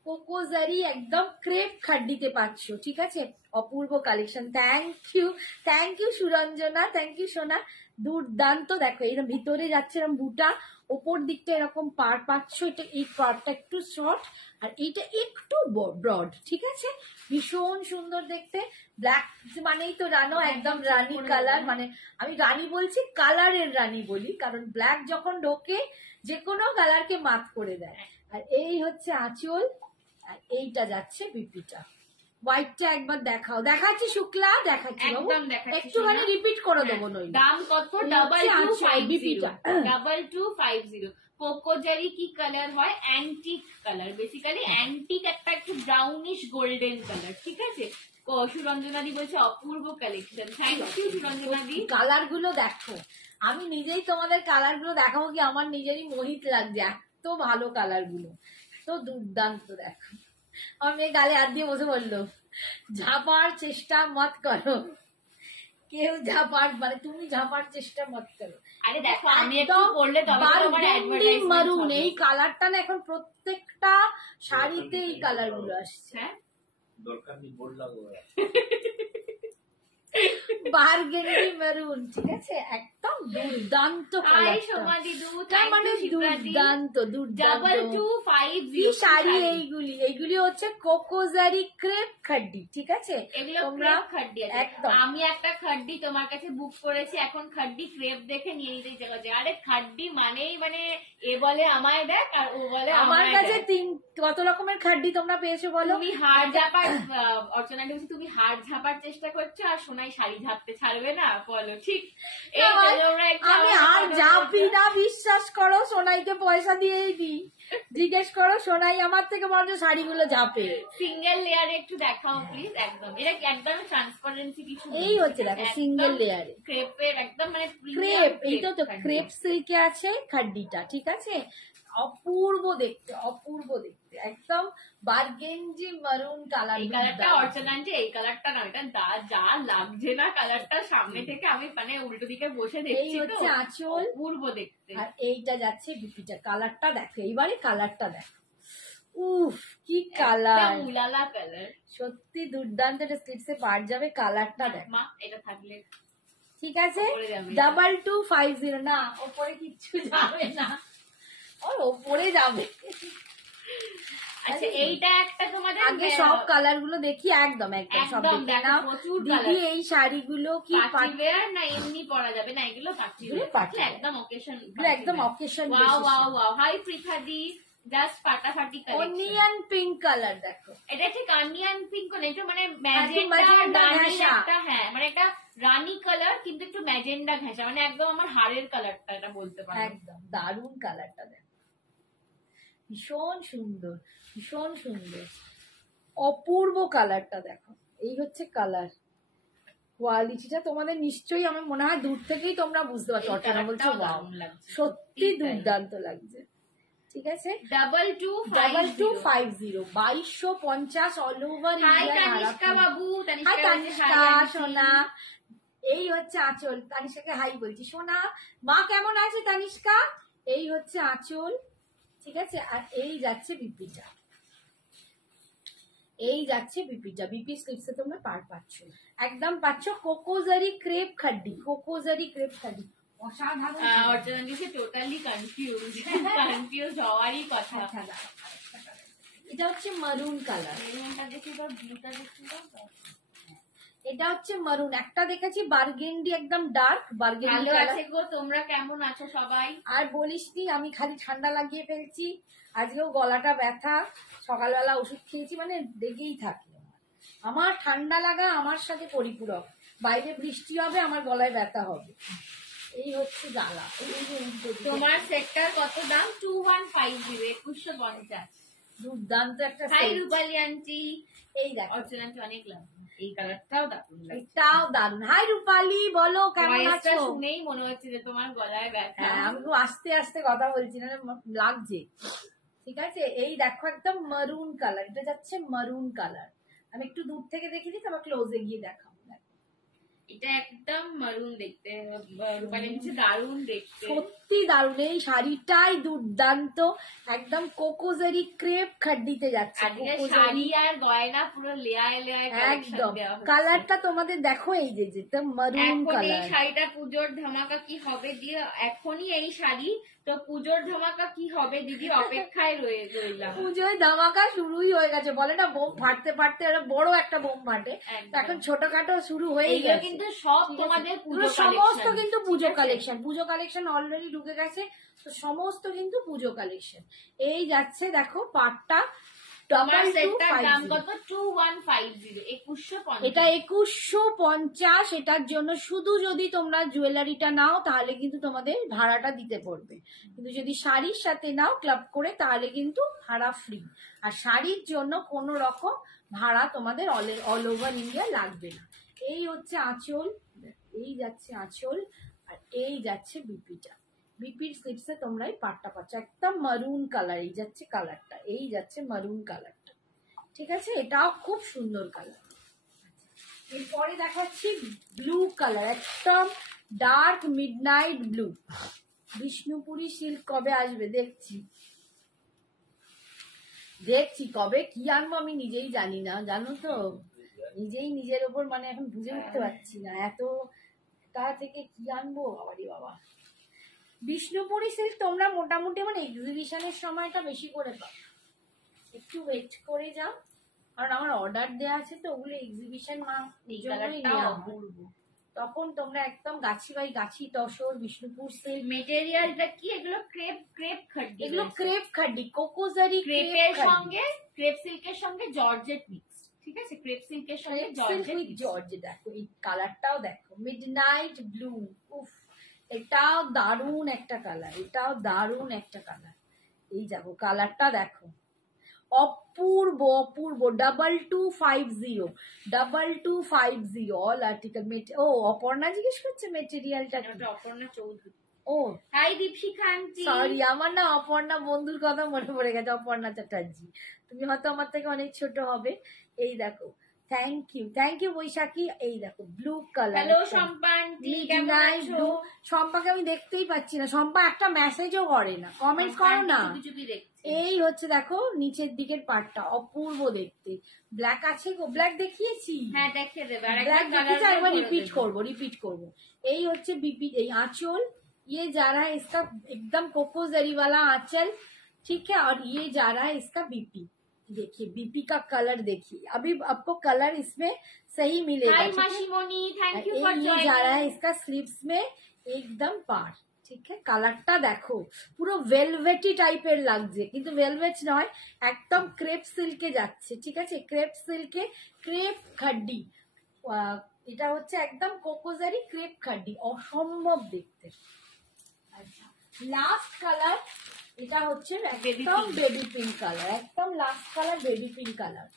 কোকোজারি, একদম ক্রেপ খাড্ডিতে পাচ্ছ, ঠিক আছে। অপূর্ব collection. Thank you Suranjana, thank you সোনা, দুর্দান্ত। দেখো এরকম ভিতরে যাচ্ছে এরকম বুটা, ওপর দিকটা এরকম পার পাচ্ছ। এটা এই পারটা একটু শর্ট আর এইটা একটু ব্রড, ঠিক আছে, ভীষণ সুন্দর দেখতে। ব্ল্যাক মানেই তো জানো একদম রানী কালার, মানে আমি রানী বলছি, কালারের রানী বলি, কারণ ব্ল্যাক যখন ঢোকে যে কোনো কালারকে মাত করে দেয়। আর এই হচ্ছে আঁচল, আর এইটা যাচ্ছে বিপিটা। হোয়াইটটা একবার দেখাচ্ছি শুক্লা, দেখাচ্ছি একটুখানি রিপিট করে দেবো। নই দাম কত? 2250। কোকোজারি কি কালার হয়? অ্যান্টিক কালার, বেসিক্যালি অ্যান্টিক একটা একটু ব্রাউনিশ গোল্ডেন কালার, ঠিক আছে। সুরঞ্জনাদি বলছে অপূর্ব কালেকশন। থ্যাংক ইউ সুরঞ্জনাদি। কালার গুলো দেখো, আমি নিজেই তোমাদের কালার গুলো দেখাবো কি আমার নিজেরই মোহিত লাগছে, এত ভালো কালার গুলো, তো দুর্দান্ত। দেখো আমার মেয়ে গালে হাত দিয়ে বসে বললো ঝাঁপার চেষ্টা মত করো, কেউ ঝাঁপার মানে তুমি ঝাঁপার চেষ্টা মত করো। আরে দেখো আমি একটু পরলে তবে তোমার অ্যাডভার্টাইজমেন্ট মারুন এই কালারটা না এখন প্রত্যেকটা শাড়িতে এই কালার গুলো আসছে। হ্যাঁ দরকার নেই বোর্ড লাগাবো বার্গেন্ডি মেরুন, ঠিক আছে, একদম দুর্দান্ত মানে দুর্দান্ত দুর্দান্ত শাড়ি। এইগুলি হচ্ছে কোকোজারি ক্রেপ খাড্ডি, ঠিক আছে, তোমরা খাড্ডি একদম। আমি একটা খাড্ডি তোমার কাছে বুক করেছি, এখন খাড্ডি ক্রেপ দেখে নিয়ে নিতে ইচ্ছা করছে। আরে খাড্ডি মানেই মানে এ বলে আমায় দেখ আর ও বলে আমার কাছে কত রকমের খাড্ডি তোমরা পেয়েছো বলো। তুমি হাড় ঝাপার অর্চনা তুমি হাড় ঝাপার চেষ্টা করছো আর সোনাই শাড়ি ঝাপতে ছাড়বে না, বলো ঠিক? আমি আর ঝাপি না, বিশ্বাস করো, সোনাইকে পয়সা দিয়েই দিই। জিজ্ঞেস করো, সোনাই আমার থেকে বরঞ্চ শাড়িগুলো ঝাপে। সিঙ্গেল লেয়ারে একটু দেখাও প্লিজ। একদম এটা একদম ট্রান্সপারেন্সি কিছু এই হচ্ছে, দেখো সিঙ্গেল লেয়ারে ক্রেপের একদম মানে ক্রেপ, এইটা তো ক্রেপ সিল্কে আছে খাড্ডিটা, ঠিক আছে, অপূর্ব দেখতে, অপূর্ব দেখতে, একদম বার্গেন্ডি মারুন কালার। এই কালারটা অর্চনা আন্টি, এই কালারটা না, এটা যা লাগছে না কালারটা সামনে থেকে, আমি মানে উল্টো দিকে বসে দেখছি। এই হচ্ছে আঁচল, অপূর্ব দেখতে। আর এইটা যাচ্ছে বিপিটা। কালারটা দেখো, এইবারে কালারটা দেখো, উফ কি কালার, উলালা কালার, সত্যি দুর্দান্ত। এটা স্লিপসে পার যাবে, কালারটা দেখো। মা এটা থাকলে ঠিক আছে, 2250 না, ওপরে কিচ্ছু যাবে না, ওর ওপরে যাবে। আচ্ছা এইটা একটা তোমাদের আগে সব কালার গুলো দেখি, একদম একদম সব দেখে নাও দিদি। এই শাড়িগুলো কি পার্টি ওয়্যার না এমনি পরা যাবে না? এগুলো পার্টি ওয়্যার, একদম অকেশন, একদম occasion. Wow wow wow, hi পৃথাদি, জাস্ট ফাটাফাটি কালেকশন। অনিয়ন পিঙ্ক কালার দেখো, এটা ঠিক অনিয়ন পিঙ্ক না, এটা মানে ম্যাজেন্ডা ঘেঁষা। হ্যাঁ মানে এটা রানী কালার কিন্তু একটু ম্যাজেন্ডা ঘেঁষা, মানে একদম আমার হাড়ের কালারটা এটা বলতে পারো। একদম দারুণ কালারটা দেখো, ভীষণ সুন্দর, ভীষণ সুন্দর, অপূর্ব কালারটা দেখো। এই হচ্ছে কালার কোয়ালিটিটা, তোমাদের নিশ্চয়ই আমার মনে হয় দূর থেকেই তোমরা বুঝতে পারছো। অর্চনা বলছো ওয়াও, সত্যি দুর্দান্ত লাগছে। ঠিক আছে, 2250 2250 অল ওভার ইন্ডিয়া। বাবু তানিষ্কা সোনা, এই হচ্ছে আঁচল। তানিষ্কাকে হাই বলছি, সোনা মা কেমন আছে তানিষ্কা? এই হচ্ছে আঁচল, ঠিক আছে, আর এই যাচ্ছে বিপিটা, এই যাচ্ছে বিপিটা। বিপি স্লিপসে তোমরা পার পাচ্ছ, একদম পাচ্ছ কোকোজারি ক্রেপ খাড্ডি, কোকোজারি ক্রেপ খাড্ডি, অসাধারণ। অর্চনা দিছে টোটালি কনফিউজ, কনফিউজ হওয়ারই কথা। এটা হচ্ছে মারুন কালার, এটা হচ্ছে মারুন। একটা দেখেছি বার্গেন্ডি, একদম ডার্ক বার্গেন্ডি আছে গো। তোমরা কেমন আছো সবাই? আর বলিস নি, আমি খালি ঠান্ডা লাগিয়ে ফেলছি, আজকেও গলাটা ব্যথা, সকালবেলা ওষুধ খেয়েছি, মানে লেগেই থাকে আমার ঠান্ডা লাগা আমার সাথে পরিপূরক। বাইরে বৃষ্টি হবে, আমার গলায় ব্যথা হবে, এই হচ্ছে জ্বালা। তোমার সেটটার কত দাম? 2150, 2150। দুর্দান্ত একটা। হাই রূপালী আন্টি, এই দেখো অর্চনা আন্টি অনেক লাভ, এই কালারটাও দারুণ, এটাও দারুণ। হাই রূপালী, বলো কেমন আছো? শুনেই মনে হচ্ছে যে তোমার গলায় ব্যথা। আমি খুব আস্তে আস্তে কথা বলছি, না লাগছে, ঠিক আছে। এই দেখো একদম মারুন কালার, এটা যাচ্ছে মারুন কালার। আমি একটু দূর থেকে দেখে দিই, তারপর ক্লোজে গিয়ে দেখাবো। এটা একদম মারুন দেখতে, রূপালী দারুণ দেখতে, সত্যি দারুণ। এই শাড়িটাই দুর্দান্ত, একদম কোকোজারি ক্রেপ খাড্ডিতে যাচ্ছে। শাড়ি আর গয়না পুরো লেয়ায় লেয়ায় একদম। কালারটা তোমাদের দেখো, এই যে যেটা মারুন কালার। এই শাড়িটা পুজোর ধামাকা কি হবে দিয়ে, এখনই এই শাড়ি তো পুজোর ধামাকা কি হবে দিদি অপেক্ষায় রইলাম। পুজোর ধামাকা শুরুই হয়ে গেছে, বলে না বোম ফাটতে ফাটতে বড় একটা বোম ফাটে, এখন ছোটখাটো শুরু হয়ে গেছে। কিন্তু সব তোমাদের সমস্ত কিন্তু পুজো কালেকশন, পুজো কালেকশন অলরেডি ঢুকে গেছে, তো সমস্ত কিন্তু পুজো কালেকশন। এই যাচ্ছে দেখো পাটটা, তোমার সেটটার দাম কত? 2150, 2150। এটা 2150। এটার জন্য শুধু যদি তোমরা জুয়েলারিটা নাও তাহলে কিন্তু তোমাদের ভাড়াটা দিতে পড়বে, কিন্তু যদি শাড়ির সাথে নাও ক্লাব করে তাহলে কিন্তু ভাড়া ফ্রি। আর শাড়ির জন্য কোনো রকম ভাড়া তোমাদের অল ওভার ইন্ডিয়া লাগবে না। এই হচ্ছে আঁচল, এই যাচ্ছে আঁচল, আর এই যাচ্ছে বিপিটা। বিপির স্লিপসে তোমরা এই পাটটা পাচ্ছ, একদম মারুন কালার। এই যাচ্ছে কালারটা, এই যাচ্ছে মারুন কালারটা, ঠিক আছে? এটাও খুব সুন্দর কালার। এরপরে দেখাচ্ছি ব্লু কালার, একদম dark midnight blue. Bishnupuri silk কবে আসবে দেখছি কবে কি আনবো আমি নিজেই জানি না, জানো তো, নিজেই নিজের ওপর মানে এখন বুঝে উঠতে পারছি না এত তা থেকে কি আনবো। বাবারি বাবা, বিষ্ণুপুরি সিল্ক তোমরা মোটামুটি মানে এক্সিবিশনের সময়টা বেশি করে পাও, একটু ওয়েট করে যাও, কারণ আমার অর্ডার দেওয়া আছে তো ওগুলো এক্সিবিশন তখন তোমরা একদম গাছি by Gachhi tussar Bishnupur silk. মেটেরিয়ালটা কি? এগুলো ক্রেপ ক্রেপ খাড্ডি, এগুলো ক্রেপ খাড্ডি, কোকোজারি ক্রেপের সঙ্গে ক্রেপ সিল্কের সঙ্গে জর্জেট মিক্স, ঠিক আছে? ক্রেপ সিল্কের সঙ্গে জর্জেট। দেখো এই কালারটাও দেখো, মিডনাইট ব্লু। উফ, এটাও দারুণ একটা কালার, এটাও দারুণ একটা কালার। এই দেখো কালারটা দেখো, অপূর্ব অপূর্ব। 2250 অল আর্টিকেল। ও অপর্ণা জিজ্ঞেস করছে মেটেরিয়ালটা কি? অপর্ণা চৌধুরী। ও হাই দীপশিখা আন্টি। সরি, আমার না অপর্ণা বন্ধুর কথা মনে পড়ে গেছে, অপর্ণা চ্যাটার্জি। তুমি হয়তো আমার থেকে অনেক ছোট হবে। এই দেখো, থ্যাংক ইউ বৈশাখী। এই দেখো blue colour. Hello Shampa aunty, কেমন আছো? শম্পাকে আমি দেখতেই পাচ্ছি না, শম্পা একটা মেসেজও করে না, কমেন্ট করো না। এই হচ্ছে দেখো নিচের দিকের পার্টটা অপূর্ব দেখতে। ব্ল্যাক আছে গো, ব্ল্যাক দেখিয়েছি। হ্যাঁ দেখিয়ে দেবে, একবার রিপিট করব। এই হচ্ছে বিপি, এই आंचल, ये जा रहा है इसका एकदम कोको जरी वाला आंचल, ठीक है? और ये जा रहा है इसका बीपी। देखिए बीपी का कलर देखिए, अभी आपको कलर इसमें सही मिलेगा। हाय माशिमोनी, थैंक यू फॉर ये जा रहा है इसका स्लीव्स में एकदम पार, ঠিক আছে? কালারটা দেখো পুরো ভেলভেটি টাইপের লাগছে, কিন্তু ভেলভেট নয়, একদম ক্রেপ সিল্কে যাচ্ছে, ঠিক আছে? ক্রেপ সিল্কে ক্রেপ খাড্ডি, এটা হচ্ছে একদম কোকোজারি ক্রেপ খাড্ডি, অসম্ভব দেখতে। আচ্ছা লাস্ট কালার, এটা হচ্ছে একদম বেবি পিঙ্ক কালার, একদম last colour baby pink colour.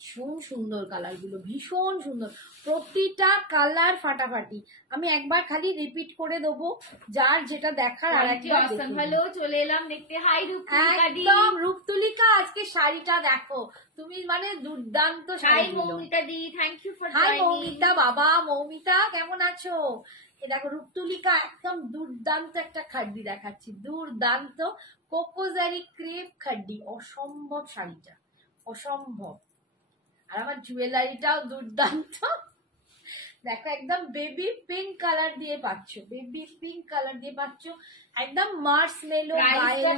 ভীষণ সুন্দর কালার গুলো, ভীষণ সুন্দর, প্রতিটা কালার ফাটাফাটি। আমি একবার খালি রিপিট করে দেবো, যার যেটা দেখার আর একবার। হ্যালো, চলে এলাম দেখতে। হাই রূপতুলিকা, একদম রূপতুলিকা, আজকে শাড়িটা দেখো তুমি, মানে দুর্দান্ত শাড়ি। মৌমিতা দি, thank you for hi Moumita, বাবা মৌমিতা কেমন আছো? এই দেখো রূপতুলিকা, একদম দুর্দান্ত একটা খাড্ডি দেখাচ্ছি, দুর্দান্ত কোকোজারি ক্রেপ খাড্ডি, অসম্ভব শাড়িটা, অসম্ভব। আর আমার জুয়েলারিটাও দুর্দান্ত দেখো, একদম বেবি পিঙ্ক কালার দিয়ে পাচ্ছ, বেবি পিঙ্ক কালার দিয়ে পাচ্ছ, একদম মার্শমেলো।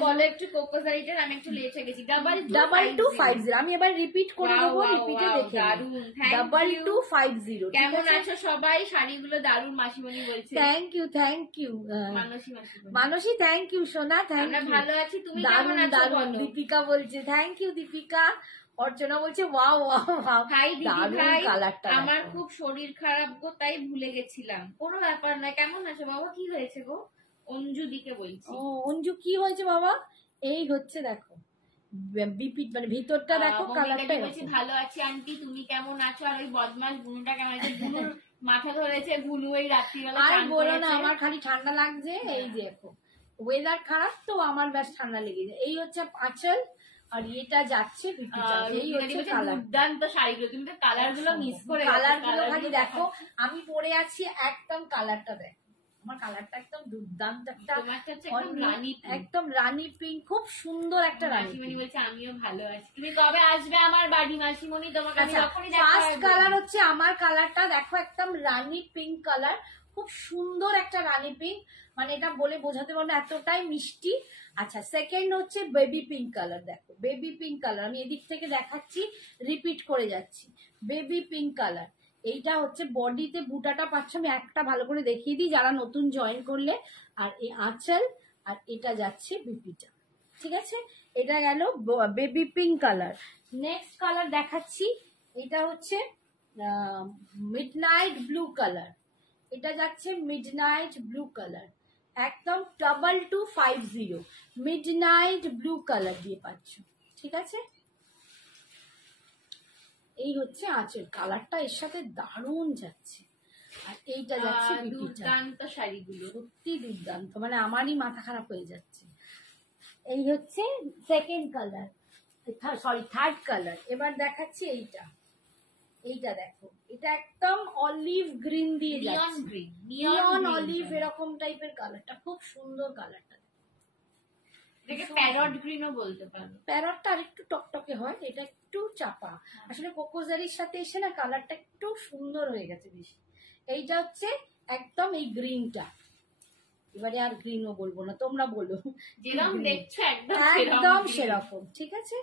বলো একটু কোকোজারিটার, আমি একটু লেটে গেছি। 2250। আমি এবার রিপিট করে দেবো, রিপিটে দেখে 2250। কেমন আছো সবাই? শাড়িগুলো দারুণ, মাসিমণি বলছে। Thank you Manasi, thank you সোনা, থ্যাংক ইউ। ভালো আছি, তুমি কেমন আছো? দীপিকা বলছে থ্যাংক ইউ দীপিকা। অর্চনা বলছে ওয়াও ওয়াও, কালারটা আমার খুব শরীর খারাপ গো, তাই ভুলে গেছিলাম। কোনো ব্যাপার নয়। কেমন আছো বাবা? কি হয়েছে গো? অঞ্জু দিকে বলছি। ও অঞ্জু, কি হয়েছে বাবা? এই হচ্ছে দেখো বিপি, মানে ভিতরটা দেখো কালারটা। বলছি ভালো আছি আন্টি, তুমি কেমন আছো? আর ওই বদমাস বুনুটা কেমন আছে? বুনুর মাথা ধরেছে, বুনু এই রাত্রিবেলা। আর বলো না, আমার খালি ঠান্ডা লাগছে। এই যে দেখো ওয়েদার খারাপ তো আমার ব্যাস ঠান্ডা লেগে যায়। এই হচ্ছে আঁচল, আর এটা যাচ্ছে এই হচ্ছে কালার। দুর্দান্ত শাড়িগুলো, তুমি তো কালার গুলো মিস করে, কালার গুলো খালি দেখো। আমি পরে আছি একদম, কালারটা দেখো, আমার কালারটা একদম দুর্দান্ত একটা, একদম রানী পিঙ্ক, খুব সুন্দর একটা রানী। মাসিমণি বলছে আমিও ভালো আছি। তুমি কবে আসবে আমার বাড়ি মাসিমণি? তোমাকে ফার্স্ট কালার হচ্ছে আমার কালারটা দেখো, একদম রানী পিঙ্ক কালার, খুব সুন্দর একটা রানী পিঙ্ক, মানে এটা বলে বোঝাতে পারবো না, এতটাই মিষ্টি। আচ্ছা সেকেন্ড হচ্ছে বেবি পিঙ্ক কালার, দেখো বেবি পিঙ্ক কালার, আমি এদিক থেকে দেখাচ্ছি, রিপিট করে যাচ্ছি, বেবি পিঙ্ক কালার। এইটা হচ্ছে বডিতে বুটাটা পাচ্ছ, আমি একটা ভালো করে দেখিয়ে দিই যারা নতুন জয়েন করলে। আর এই আঁচল, আর এটা যাচ্ছে বিপিটা, ঠিক আছে? এটা গেল baby pink colour. Next colour দেখাচ্ছি, এটা হচ্ছে মিডনাইট ব্লু কালার, এটা যাচ্ছে মিডনাইট ব্লু কালার, একদম 2250 মিডনাইট ব্লু কালার দিয়ে পাচ্ছ, ঠিক আছে? এই হচ্ছে আঁচল, কালারটা এর সাথে দারুণ যাচ্ছে। আর এইটা যাচ্ছে বিপিটা। দুর্দান্ত শাড়িগুলো, সত্যি দুর্দান্ত, মানে আমারই মাথা খারাপ হয়ে যাচ্ছে। এই হচ্ছে second colour, sorry third colour. এবার দেখাচ্ছি এইটা। এইটা দেখো, এটা একদম অলিভ গ্রিন দিয়ে নিয়ন যাচ্ছে, গ্রিন, নিয়ন অলিভ এরকম টাইপের কালারটা, খুব সুন্দর কালারটা। এটাকে প্যারট গ্রিনও বলতে পারো। প্যারটটা আর একটু টকটকে হয়, এটা একটু চাপা। আসলে কোকোজারির সাথে এসে না কালারটা একটু সুন্দর হয়ে গেছে বেশি। এইটা হচ্ছে একদম এই গ্রিনটা। এবারে আর গ্রিনও বলবো না, তোমরা বলো যেরকম দেখছো একদম একদম সেরকম। ঠিক আছে,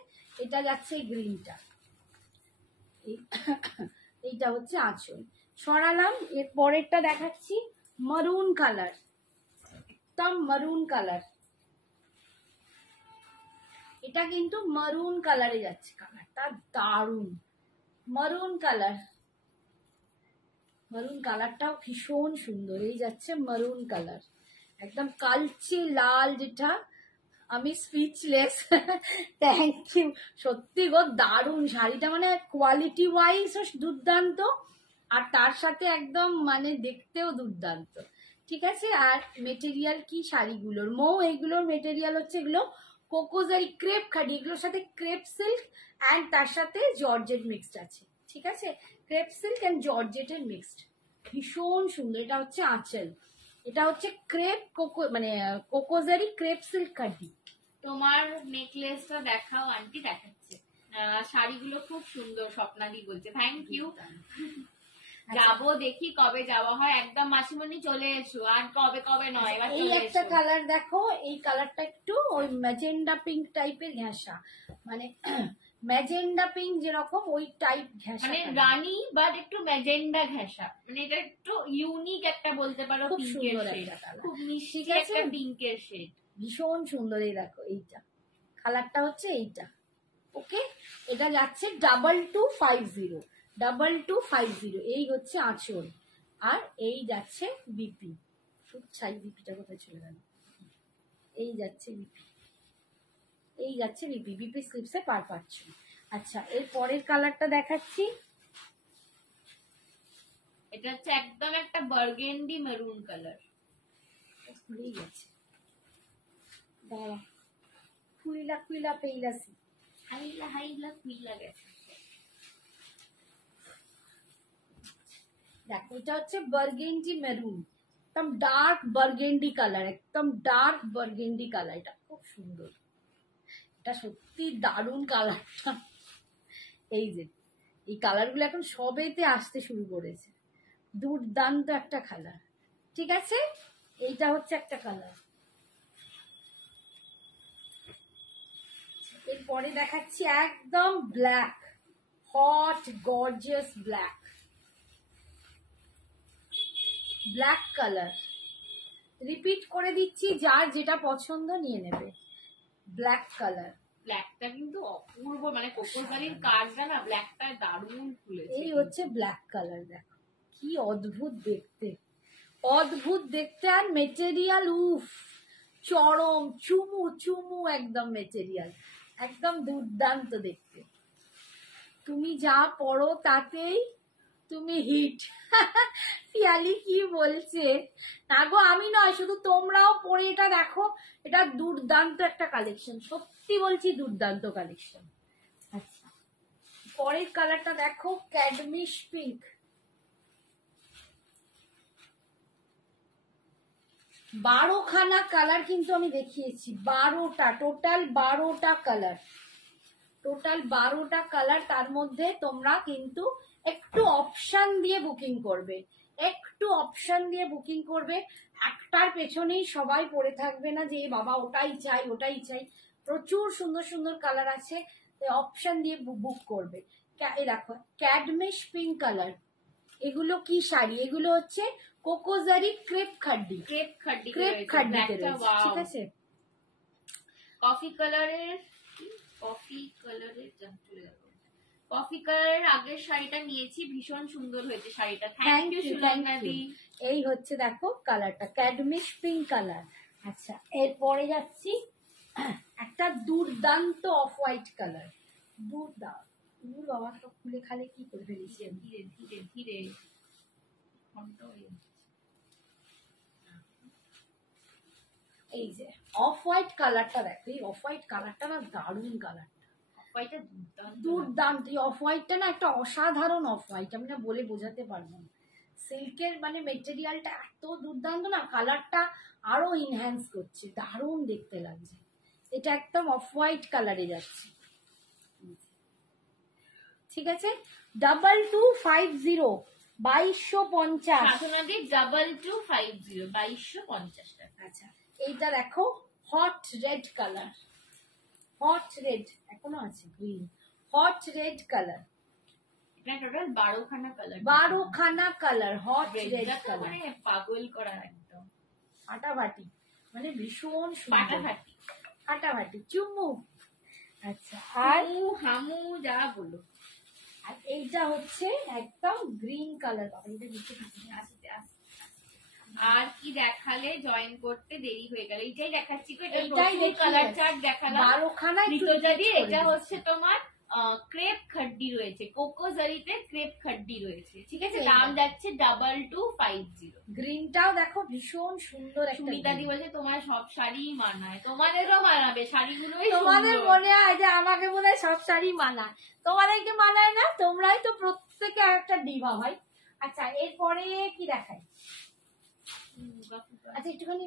এটা যাচ্ছে এই গ্রিনটা। এইটা হচ্ছে আঁচল। সরালাম। এর পরেরটা দেখাচ্ছি মারুন কালার, একদম মারুন কালার। এটা কিন্তু মারুন কালারে যাচ্ছে, কালারটা দারুন। মারুন কালার, মারুন কালারটাও ভীষণ সুন্দর। এই যাচ্ছে মারুন কালার, একদম কালচে লাল, যেটা আমি স্পিচলেস। থ্যাংক ইউ, সত্যি গো দারুন শাড়িটা, মানে কোয়ালিটি ওয়াইজ দুর্দান্ত, আর তার সাথে একদম মানে দেখতেও দুর্দান্ত। ঠিক আছে, আর মেটেরিয়াল কি শাড়িগুলোর এইগুলোর মেটেরিয়াল হচ্ছে এগুলো কোকোজারি ক্রেপ খাডি, এগুলোর সাথে ক্রেপ সিল্ক অ্যান্ড তার সাথে জর্জেট মিক্সড আছে। ঠিক আছে, ক্রেপ সিল্ক অ্যান্ড জর্জেটের মিক্সড, ভীষণ সুন্দর। এটা হচ্ছে আঁচল, এটা হচ্ছে ক্রেপ মানে কোকোজারি ক্রেপ সিল্ক কাটি। তোমার নেকলেসটা দেখাও আন্টি, দেখাচ্ছে। শাড়িগুলো খুব সুন্দর, স্বপ্নাদি বলছে। Thank you. যাবো, দেখি কবে যাওয়া হয়। একদম মাসিমণি চলে এসো, আর কবে কবে নয়, এবার এই একটা কালার দেখো, এই কালারটা একটু ওই ম্যাজেন্ডা পিঙ্ক টাইপের ঘেঁষা, মানে ম্যাজেন্ডা পিঙ্ক যেরকম ওই টাইপ ঘেঁষা, মানে রানী বাট একটু ম্যাজেন্ডা ঘেঁষা, মানে এটা একটু ইউনিক একটা বলতে পারো। খুব পিঙ্কের সুন্দর শেড, একটা কালার, খুব মিষ্টি ঠিক আছে, একটা পিঙ্কের শেড, ভীষণ সুন্দর। এই দেখো এইটা কালারটা হচ্ছে এইটা। ওকে, এটা যাচ্ছে 2250, 2250। এই হচ্ছে আঁচল, আর এই যাচ্ছে বিপি। ছাই বিপিটা কোথায় চলে গেল? এই যাচ্ছে বিপি, এই যাচ্ছে বিপি, বিপি স্লিপসে পার পাচ্ছ। আচ্ছা, এর পরের কালারটা দেখাচ্ছি। এটা হচ্ছে একদম একটা বার্গেন্ডি মেরুন কালার। ভুলেই গেছে, দাঁড়া, কুইলা কুইলা পেইলাসি, হাইলা হাইলা কুইলা গেছে। দেখো, এটা হচ্ছে বার্গেন্ডি মেরুন, একদম ডার্ক বার্গেন্ডি কালার, একদম ডার্ক বার্গেন্ডি কালার। এটা খুব সুন্দর, এটা সত্যি দারুণ কালারটা। এই যে এই কালারগুলো এখন সবেতে আসতে শুরু করেছে, দুর্দান্ত একটা কালার। ঠিক আছে, এইটা হচ্ছে একটা কালার। এরপরে দেখাচ্ছি একদম black, hot gorgeous black, black colour. Repeat করে দিচ্ছি, যার যেটা পছন্দ নিয়ে নেবে। ব্ল্যাক কালার, ব্ল্যাকটা কিন্তু অপূর্ব, মানে কোকোজারির কাজটা না ব্ল্যাকটা দারুণ খুলেছে। এই হচ্ছে ব্ল্যাক কালার। দেখো কি অদ্ভুত দেখতে, অদ্ভুত দেখতে। আর মেটেরিয়াল উফ, চরম চুমু চুমু একদম মেটেরিয়াল, একদম দুর্দান্ত দেখতে। তুমি যা পড়ো তাতেই তুমি হিট। পিয়ালি কি বলছে? না গো, আমি নয়, শুধু তোমরাও পরে এটা দেখো, এটা দুর্দান্ত একটা কালেকশন, সত্যি বলছি দুর্দান্ত কালেকশন। আচ্ছা, পরের কালারটা দেখো, ক্যাডমিশ পিঙ্ক। 12খানা কালার কিন্তু আমি দেখিয়েছি, 12টা, টোটাল 12টা কালার, টোটাল 12টা কালার। তার মধ্যে তোমরা কিন্তু একটু অপশন দিয়ে বুকিং করবে, একটু অপশন দিয়ে বুকিং করবে। একটার পেছনেই সবাই পড়ে থাকবে না যে বাবা ওটাই চাই ওটাই চাই, প্রচুর সুন্দর সুন্দর কালার আছে, অপশন দিয়ে বুক করবে। এই দেখো ক্যাডমিশ পিঙ্ক কালার, এগুলো কি শাড়ি? এগুলো হচ্ছে কোকোজারি ক্রেপ খাড্ডি, ক্রেপ খাড্ডি, ক্রেপ খাড্ডিতে রয়েছে। ঠিক আছে, কফি কালারের, কফি কালারের কফি কালারের আগের শাড়িটা নিয়েছি, ভীষণ সুন্দর হয়েছে শাড়িটা। থ্যাংক ইউ সুলগ্নাদি। এই হচ্ছে দেখো কালারটা, ক্যাডমিশ পিঙ্ক কালার। আচ্ছা, এরপরে যাচ্ছি একটা দুর্দান্ত অফ হোয়াইট কালার, দুর্দান্ত। বাবা সব খুলে খালে কি করে ফেলেছি আমি। ধীরে ধীরে ধীরে, এই যে অফ হোয়াইট কালারটা দেখো, এই অফ হোয়াইট কালারটা না দারুণ কালার, দুর্দান্ত। এই অফ হোয়াইটটা না একটা অসাধারণ অফ হোয়াইট, আমি না বলে বোঝাতে পারবো না। সিল্কের মানে মেটেরিয়ালটা এত দুর্দান্ত না, কালারটা আরো ইনহ্যান্স করছে, দারুণ দেখতে লাগছে। এটা একদম অফ হোয়াইট কালারে যাচ্ছে, ঠিক আছে। 2250, 2250। 2250 টাকা। আচ্ছা এইটা দেখো hot red colour, hot red এখনো আছে, গ্রিন হট রেড কালার, এটা টোটাল 12 খানা কালার, 12 খানা কালার হট রেড কালার, মানে পাগল করা একদম, ফাটাফাটি, মানে ভীষণ ফাটাফাটি ফাটাফাটি চুমু। আচ্ছা আর হামু যা বলো। আর এইটা হচ্ছে একদম গ্রিন কালার, বাবা এটা দেখতে আস্তে আস্তে আর কি দেখালে জয়েন করতে দেরি হয়ে গেল। এইটাই দেখাচ্ছি, এটাই কালার চার্ট দেখালাম 12 খানা। এটা হচ্ছে তোমার ক্রেপ খাড্ডি রয়েছে, কোকো জারিতে ক্রেপ খাড্ডি রয়েছে, ঠিক আছে। দাম যাচ্ছে 2250। গ্রিনটাও দেখো ভীষণ সুন্দর একটা। সুমিতাদি বলছে তোমার সব শাড়ি মানায়, তোমাদেরও মানাবে, শাড়িগুলোই তোমাদের মনে হয় যে আমাকে মনে হয় সব শাড়ি মানায়, তোমাদেরকে মানায় না, তোমরাই তো প্রত্যেকে একটা ডিভা ভাই। আচ্ছা এরপরে কি দেখাই? আচ্ছা একটুখানি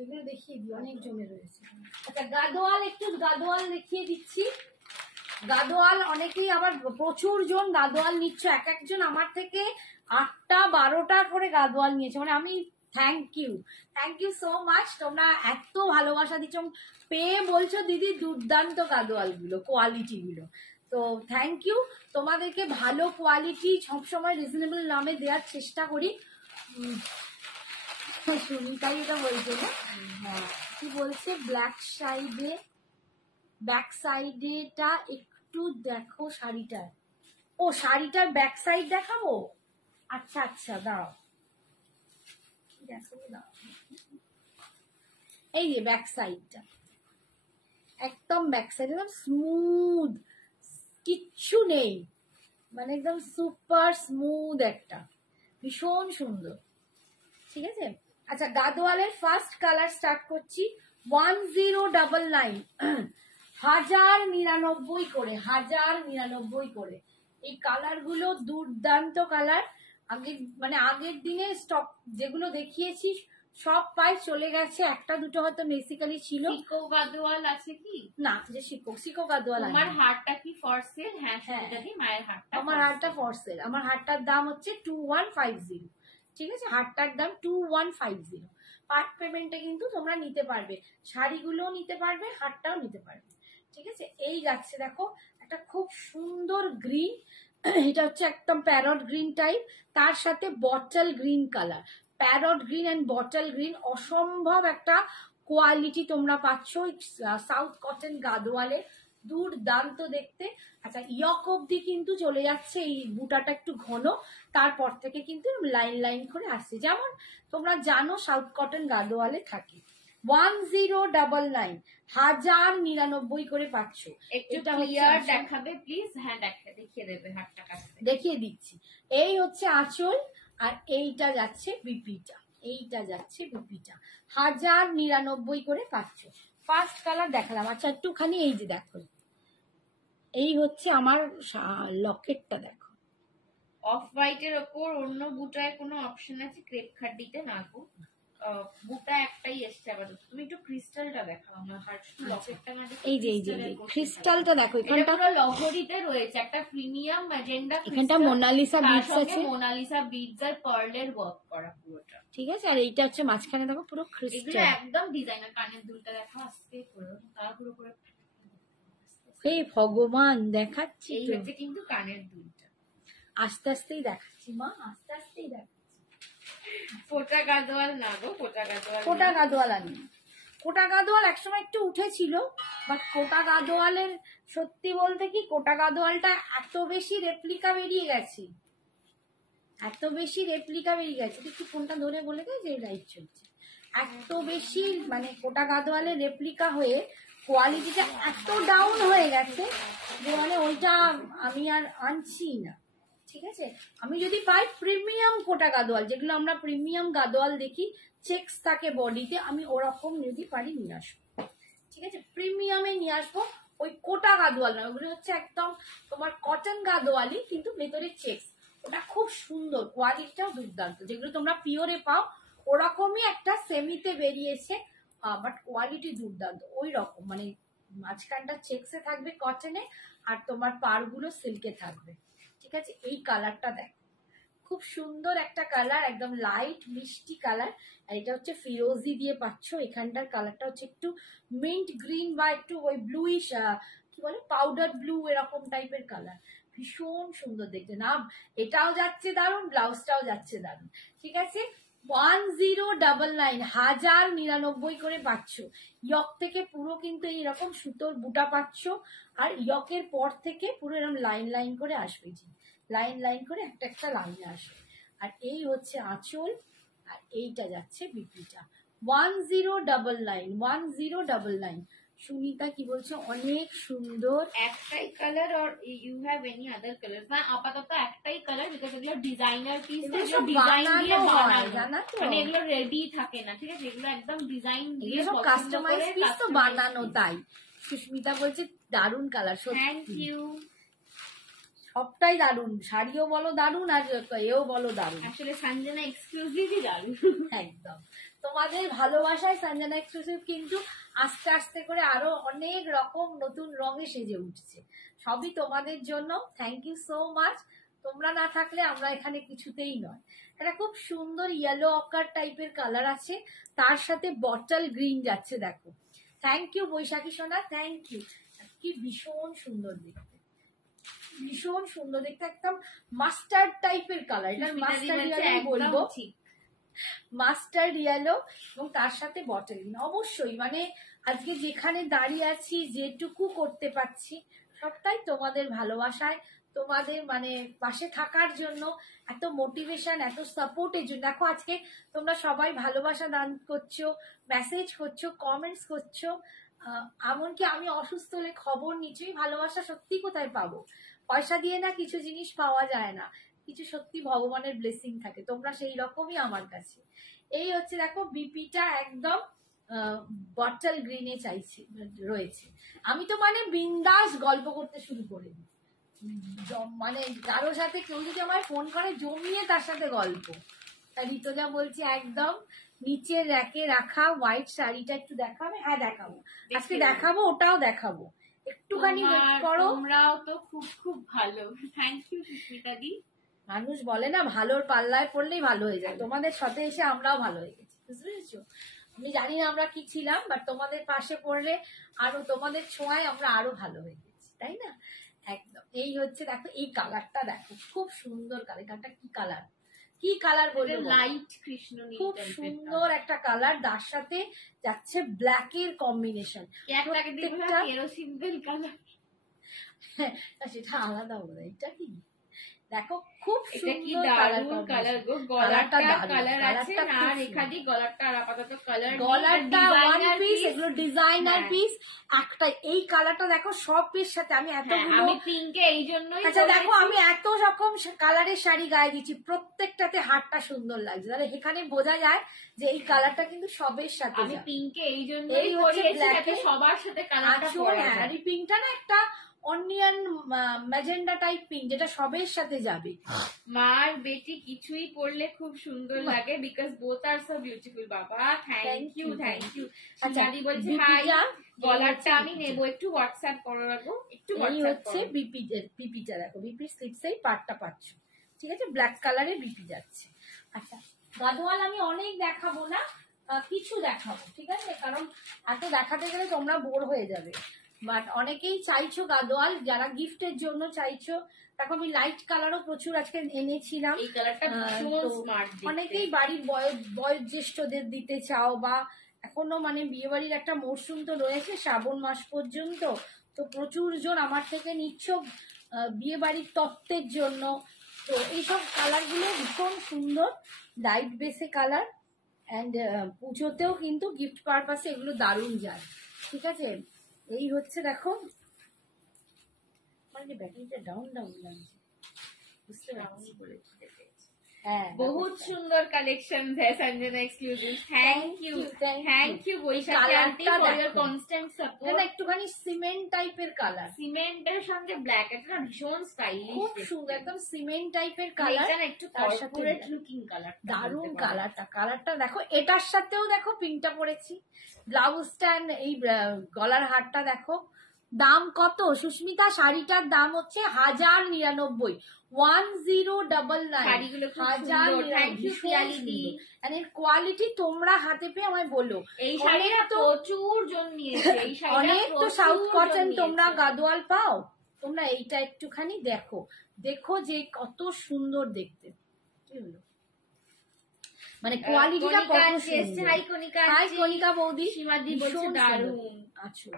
এগুলো দেখিয়ে দিই, অনেক জমে রয়েছে। আচ্ছা গাদোয়াল, একটু গাদোয়াল দেখিয়ে দিচ্ছি। গাদোয়াল অনেকেই আবার প্রচুর জন গাদোয়াল নিচ্ছ, এক একজন আমার থেকে 8টা 12টা করে গাদোয়াল নিয়েছে, মানে আমি থ্যাংক ইউ সো মাচ। তোমরা এত ভালোবাসা দিচ্ছ, পেয়ে বলছো দিদি দুর্দান্ত গাদোয়াল গুলো, কোয়ালিটি গুলো, তো থ্যাংক ইউ। তোমাদেরকে ভালো কোয়ালিটি সবসময় রিজনেবল দামে দেওয়ার চেষ্টা করি। সুমিতাই এটা বলছে না? হ্যাঁ কি বলছে, ব্যাক সাইডেটা একটু দেখো শাড়িটার, ও শাড়িটার ব্যাক সাইড দেখাবো? আচ্ছা আচ্ছা দাও, দেখো দাও, এই যে ব্যাক সাইডটা, একদম ব্যাক সাইড একদম স্মুথ, কিচ্ছু নেই, মানে একদম সুপার স্মুথ একটা, ভীষণ সুন্দর, ঠিক আছে। আচ্ছা গাদোয়ালের ফার্স্ট কালার স্টার্ট করছি, 1099, 1099 করে, 1099 করে। এই কালার গুলো দুর্দান্ত কালার, আগের দিনে স্টক যেগুলো দেখিয়েছি সব পাই চলে গেছে, একটা দুটো হয়তো বেসিক্যালি ছিল। সিকো গাদোয়াল আছে কি? না, যে সিকো গাদোয়াল। আমার হারটা কি ফর সেল? হ্যাঁ মায়ের হারটা, আমার হারটা ফর সেল। আমার হারটার দাম হচ্ছে 2150, ঠিক আছে, হারটার দাম 2150। পার্ট পেমেন্টে কিন্তু তোমরা নিতে পারবে, শাড়িগুলোও নিতে পারবে, হারটাও নিতে পারবে, ঠিক আছে। এই যাচ্ছে দেখো একটা খুব সুন্দর গ্রিন, এটা হচ্ছে একদম প্যারট গ্রিন টাইপ, তার সাথে bottle green colour, parrot green and bottle green, অসম্ভব একটা কোয়ালিটি তোমরা পাচ্ছ সাউথ কটন গাদোয়ালে, দুর্দান্ত দেখতে। আচ্ছা ইয়ক অব্দি কিন্তু চলে যাচ্ছে, এই বুটাটা একটু ঘন, তারপর থেকে কিন্তু লাইন লাইন করে আসছে, যেমন তোমরা জানো সাউথ কটন গাদোয়ালে থাকে। 1099, 1099 করে পাচ্ছ। এটা ক্লিয়ার দেখাবে প্লিজ? হ্যাঁ দেখিয়ে দেবে হাতটা কাছে, দেখিয়ে দিচ্ছি। এই হচ্ছে আঁচল, আর এইটা যাচ্ছে বিপিটা, এইটা যাচ্ছে বিপিটা, 1099 করে পাচ্ছ। ফার্স্ট কালার দেখালাম। আচ্ছা একটুখানি এই যে দেখো, এই হচ্ছে আমার লকেটটা দেখো, অফ হোয়াইটের ওপর অন্য বুটায় কোনো অপশন আছে? ক্রেপ খাড্ডিতে না গো, বুটা একটাই এসছে আপাতত। তুমি একটু ক্রিস্টালটা দেখাও আমার, লকেটটা না দেখো, এই যে ক্রিস্টালটা দেখো, এখানটা পুরো লহরিতে রয়েছে, একটা প্রিমিয়াম ম্যাজেন্ডা, এখানটা মোনালিসা বিটস আছে, মোনালিসা বিটস আর পার্লের ওয়ার্ক করা পুরোটা, ঠিক আছে। আর এইটা হচ্ছে মাঝখানে দেখো পুরো ক্রিস্টাল, একদম ডিজাইনার। কানের দুলটা দেখো, আস্তে করে তারপর পুরো, হে ভগবান দেখাচ্ছি, এই হচ্ছে কিন্তু কানের দুলটা, আস্তে আস্তেই দেখাচ্ছি মা, আস্তে আস্তেই দেখাচ্ছি। কোটা গাদোয়াল না গো, কোটা গাদোয়াল আনি, কোটা গাদোয়াল একসময় একটু উঠেছিল, বাট কোটা গাদোয়ালের সত্যি বলতে কি, কোটা গাদোয়ালটা এত বেশি রেপ্লিকা বেরিয়ে গেছে, দেখি ফোনটা ধরে বলে দেয় যে লাইট চলছে, এত বেশি মানে কোটা গাদোয়ালের রেপ্লিকা হয়ে কোয়ালিটিটা এত ডাউন হয়ে গেছে যে মানে ওইটা আমি আর আনছি না, ঠিক আছে, আমি যদি পাই প্রিমিয়াম কোটা গাদোয়াল, যেগুলো আমরা প্রিমিয়াম গাদোয়াল দেখি চেক্স থাকে বডিতে, আমি ওরকম যদি পারি নিয়ে আসবো। ঠিক আছে, প্রিমিয়ামে নিয়ে আসবো, ওই কোটা গাদোয়াল না, ওগুলো হচ্ছে একদম তোমার কটন গাদোয়ালি কিন্তু ভেতরে চেক্স, ওটা খুব সুন্দর, কোয়ালিটিটাও দুর্দান্ত। যেগুলো তোমরা পিওরে পাও ওরকমই একটা সেমিতে বেরিয়েছে, বাট কোয়ালিটি দুর্দান্ত ওই রকম, মানে মাঝখানটা চেক্সে থাকবে কটনে, আর তোমার পাড়গুলো সিল্কে থাকবে। ঠিক আছে, এই কালারটা দেখো, খুব সুন্দর একটা কালার, একদম লাইট মিষ্টি কালার। আর এটা হচ্ছে ফিরোজি দিয়ে পাচ্ছ, এখানটার কালারটা হচ্ছে একটু মিন্ট গ্রিন বা একটু ওই ব্লুইশ, কি বলে পাউডার ব্লু, এরকম টাইপের কালার, ভীষণ সুন্দর দেখতে না। এটাও যাচ্ছে দারুন, ব্লাউজটাও যাচ্ছে দারুন। ঠিক আছে, 1099, 1099 করে পাচ্ছ। ইয়ক থেকে পুরো কিন্তু এইরকম সুতোর বুটা পাচ্ছ, আর ইয়কের পর থেকে পুরো এরকম লাইন লাইন করে আসবে, জি লাইন লাইন করে একটা একটা লাইনে আসবে। আর এই হচ্ছে আঁচল, আর এইটা যাচ্ছে বিপিটা। 1099, 1099। সুনিতা কি বলছে, অনেক সুন্দর। একটাই colour are you have any other colour? না, আপাতত একটাই কালার, বিকজ এগুলো ডিজাইনার পিস, এগুলো ডিজাইন দিয়ে বানানো, জানা তো, মানে এগুলো রেডি থাকে না। ঠিক আছে, এগুলো একদম ডিজাইন দিয়ে সব কাস্টমাইজ পিস তো বানানো, তাই সুস্মিতা বলছে দারুন কালার। থ্যাংক ইউ, সবটাই দারুন, শাড়িও বলো দারুন, আর এও বলো দারুন। আসলে সঞ্জনা এক্সক্লুসিভই দারুন। একদম, তোমাদের ভালোবাসায় সঞ্জনা এক্সক্লুসিভ কিন্তু আস্তে আস্তে করে আরো অনেক রকম নতুন রঙে সেজে উঠছে, সবই তোমাদের জন্য। থ্যাংক ইউ সো মাচ, তোমরা না থাকলে আমরা এখানে কিছুতেই নয়। এটা খুব সুন্দর ইয়েলো অকার টাইপের কালার আছে, তার সাথে বটল গ্রিন যাচ্ছে, দেখো। থ্যাংক ইউ বৈশাখী সোনা, থ্যাংক ইউ। কি ভীষণ সুন্দর দেখতে, ভীষণ সুন্দর দেখতে, একদম মাস্টার্ড টাইপের কালার, এটা মাস্টার্ড ইয়েলো বলবো, মাস্টার্ড ইয়েলো, এবং তার সাথে বটল গ্রিন। অবশ্যই মানে আজকে যেখানে দাঁড়িয়ে আছি, যেটুকু করতে পারছি, সবটাই তোমাদের ভালোবাসায়, তোমাদের মানে পাশে থাকার জন্য, এত মোটিভেশন, এত সাপোর্টের জন্য। দেখো আজকে তোমরা সবাই ভালোবাসা দান করছো, মেসেজ করছো, কমেন্টস করছো, এমনকি আমি অসুস্থ হলে খবর নিচ্ছি। ভালোবাসা সত্যি কোথায় পাবো, পয়সা দিয়ে না কিছু জিনিস পাওয়া যায় না, কিছু সত্যি ভগবানের ব্লেসিং থাকে, তোমরা সেই রকমই আমার কাছে। এই হচ্ছে দেখো বিপিটা একদম বটল গ্রিনে চাইছি রয়েছে। আমি তো মানে বিন্দাস গল্প করতে শুরু করে দিই, মানে কারোর সাথে কেউ যদি আমায় ফোন করে জমিয়ে তার সাথে গল্প। তাই ঋতুজা বলছি একদম নিচের র্যাকে রাখা হোয়াইট শাড়িটা একটু দেখাবে। হ্যাঁ দেখাবো, আজকে দেখাবো, ওটাও দেখাবো, একটুখানি ওয়েট করো। তোমরাও তো খুব খুব ভালো, থ্যাংক ইউ সুস্মিতা দি। মানুষ বলে না ভালোর পাল্লায় পড়লেই ভালো হয়ে যায়, তোমাদের সাথে এসে আমরাও ভালো হয়ে গেছি, বুঝতে পেরেছো? আমি জানি না আমরা কি ছিলাম, বাট তোমাদের পাশে পড়লে আরো, তোমাদের ছোঁয়ায় আমরা আরো ভালো হয়ে গেছি, তাই না? একদম। এই হচ্ছে দেখো, এই কালারটা দেখো, খুব সুন্দর কালারটা। কি কালার, কি কালার বলবো, লাইট কৃষ্ণ, খুব সুন্দর একটা কালার, তার সাথে যাচ্ছে ব্ল্যাক এর কম্বিনেশন, কেরোসিন কালার, সেটা আলাদা হবে। এটা কি দেখো, খুব সুন্দর কালার গো, গলাটা কালার আছে, আর এখানে গলাটা আপাতত কালার, গলাটা ওয়ান পিস, এগুলো ডিজাইনার পিস। একটা এই কালারটা দেখো সব পিস সাথে, আমি এতগুলো, আমি পিঙ্কে এই জন্যই, আচ্ছা দেখো আমি এত রকম কালারের শাড়ি গায়ে দিচ্ছি, প্রত্যেকটাতে হারটা সুন্দর লাগছে, তাহলে এখানে বোঝা যায় যে এই কালারটা কিন্তু সবের সাথে। আমি পিঙ্কে এই জন্যই করিয়েছি সবার সাথে কালারটা পরা যায়। আর এই পিঙ্কটা না একটা অনিয়ন ম্যাজেন্ডা টাইপ পিঙ্ক, যেটা সবের সাথে যাবে। মার বেটি কিছুই পরলে খুব সুন্দর লাগে, because both are so beautiful. বাবা থ্যাংক ইউ, থ্যাংক ইউ। আচ্ছা বলছি হাই, গলারটা আমি নেব, একটু হোয়াটসঅ্যাপ করে রাখবো, একটু এই হচ্ছে বিপিটা দেখো, বিপি স্লিপস এই পার্টটা পাচ্ছ, ঠিক আছে, ব্ল্যাক কালারের বিপি যাচ্ছে। আচ্ছা গাদোয়াল আমি অনেক দেখাবো না, কিছু দেখাবো, ঠিক আছে, কারণ এত দেখাতে গেলে তোমরা বোর হয়ে যাবে। বাট অনেকেই চাইছো গাদোয়াল, যারা গিফটের জন্য চাইছো, দেখো আমি লাইট কালারও প্রচুর আজকে এনেছিলাম। অনেকেই বাড়ির বয়োজ্যেষ্ঠদের দিতে চাও, বা এখনো মানে বিয়ে বাড়ির একটা মরশুম তো রয়েছে শ্রাবণ মাস পর্যন্ত, তো প্রচুর জন আমার থেকে নিচ্ছ বিয়ে বাড়ির তত্ত্বের জন্য। তো এইসব কালারগুলো ভীষণ সুন্দর, লাইট বেসে কালার, অ্যান্ড পুজোতেও কিন্তু গিফট পারপাসে এগুলো দারুণ যায়, ঠিক আছে। এই হচ্ছে দেখো, মানে ব্যাটারিটা ডাউন লাগছে, বুঝতে পারছি। হ্যাঁ, बहुत সুন্দর কালেকশন है Sanjana exclusive. Thank you Baishakhi aunty for your constant support. একটুখানি সিমেন্ট টাইপের কালার, সিমেন্টের সঙ্গে ব্ল্যাক, এটা ভীষণ স্টাইলিশ, খুব সুন্দর, একদম সিমেন্ট টাইপের কালার, এটা একটু কর্পোরেট লুকিং কালার, দারুণ কালারটা দেখো। এটার সাথেও দেখো পিঙ্কটা পরেছি, ব্লাউজটা, এই গলার হারটা দেখো। দাম কত সুস্মিতা? শাড়িটার দাম হচ্ছে 1099, 1099। কোয়ালিটি তোমরা হাতে পেয়ে আমায় বলো। এই শাড়িটা প্রচুর জন নিয়েছে, এই শাড়িটা অনেক তো সাউথ কটন তোমরা গাদোয়াল পাও, তোমরা এইটা একটুখানি দেখো, দেখো যে কত সুন্দর দেখতে, কি হলো মানে কোয়ালিটিটা কত সুন্দর। হাই কণিকা বৌদি, সীমাদি বলছে দারুণ। আচ্ছা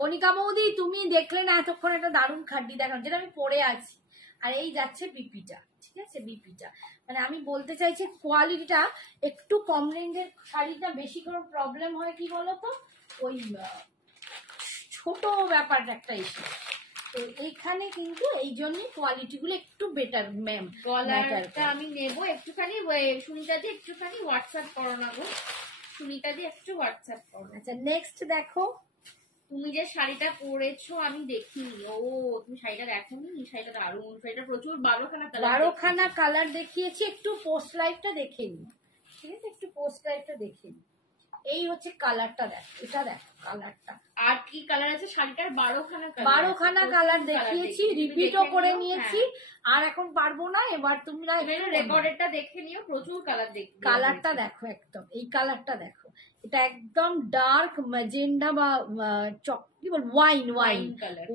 কণিকা বৌদি, তুমি দেখলে না এতক্ষণ একটা দারুণ খাড্ডি দেখানো, যেটা আমি পরে আছি। আর এই যাচ্ছে বিপিটা, ঠিক আছে, বিপিটা মানে আমি বলতে চাইছি কোয়ালিটিটা একটু কম রেঞ্জের শাড়িটা বেশি করে প্রবলেম হয় কি বলতো, ওই ছোট ব্যাপার একটা ইস্যু। তো এইখানে কিন্তু এই জন্যই কোয়ালিটি গুলো একটু বেটার। ম্যাম গলাটা আমি নেবো একটুখানি, সুনিতা দি একটুখানি হোয়াটসঅ্যাপ করো না গো, সুনিতা দি একটু হোয়াটসঅ্যাপ করো। আচ্ছা নেক্সট দেখো, তুমি যে শাড়িটা পরেছো আমি দেখিনি। ও তুমি শাড়িটা দেখোনি? শাড়িটা দারুণ, শাড়িটা প্রচুর 12খানা কালার দেখিয়েছি। একটু পোস্ট লাইভটা দেখে নি, ঠিক আছে, একটু পোস্ট লাইভটা দেখে নি। এই হচ্ছে কালারটা, দেখো এটা, দেখো কালারটা। আর কি কালার আছে শাড়িটার? 12খানা কালার দেখিয়েছি, রিপিটও করে নিয়েছি। আর এখন পারবো না, এবার তোমরা রেকর্ডেরটা দেখে নিও, প্রচুর কালার দেখো। কালারটা দেখো, একদম এই কালারটা দেখো, এটা একদম ডার্ক ম্যাজেন্ডা বা কি বল,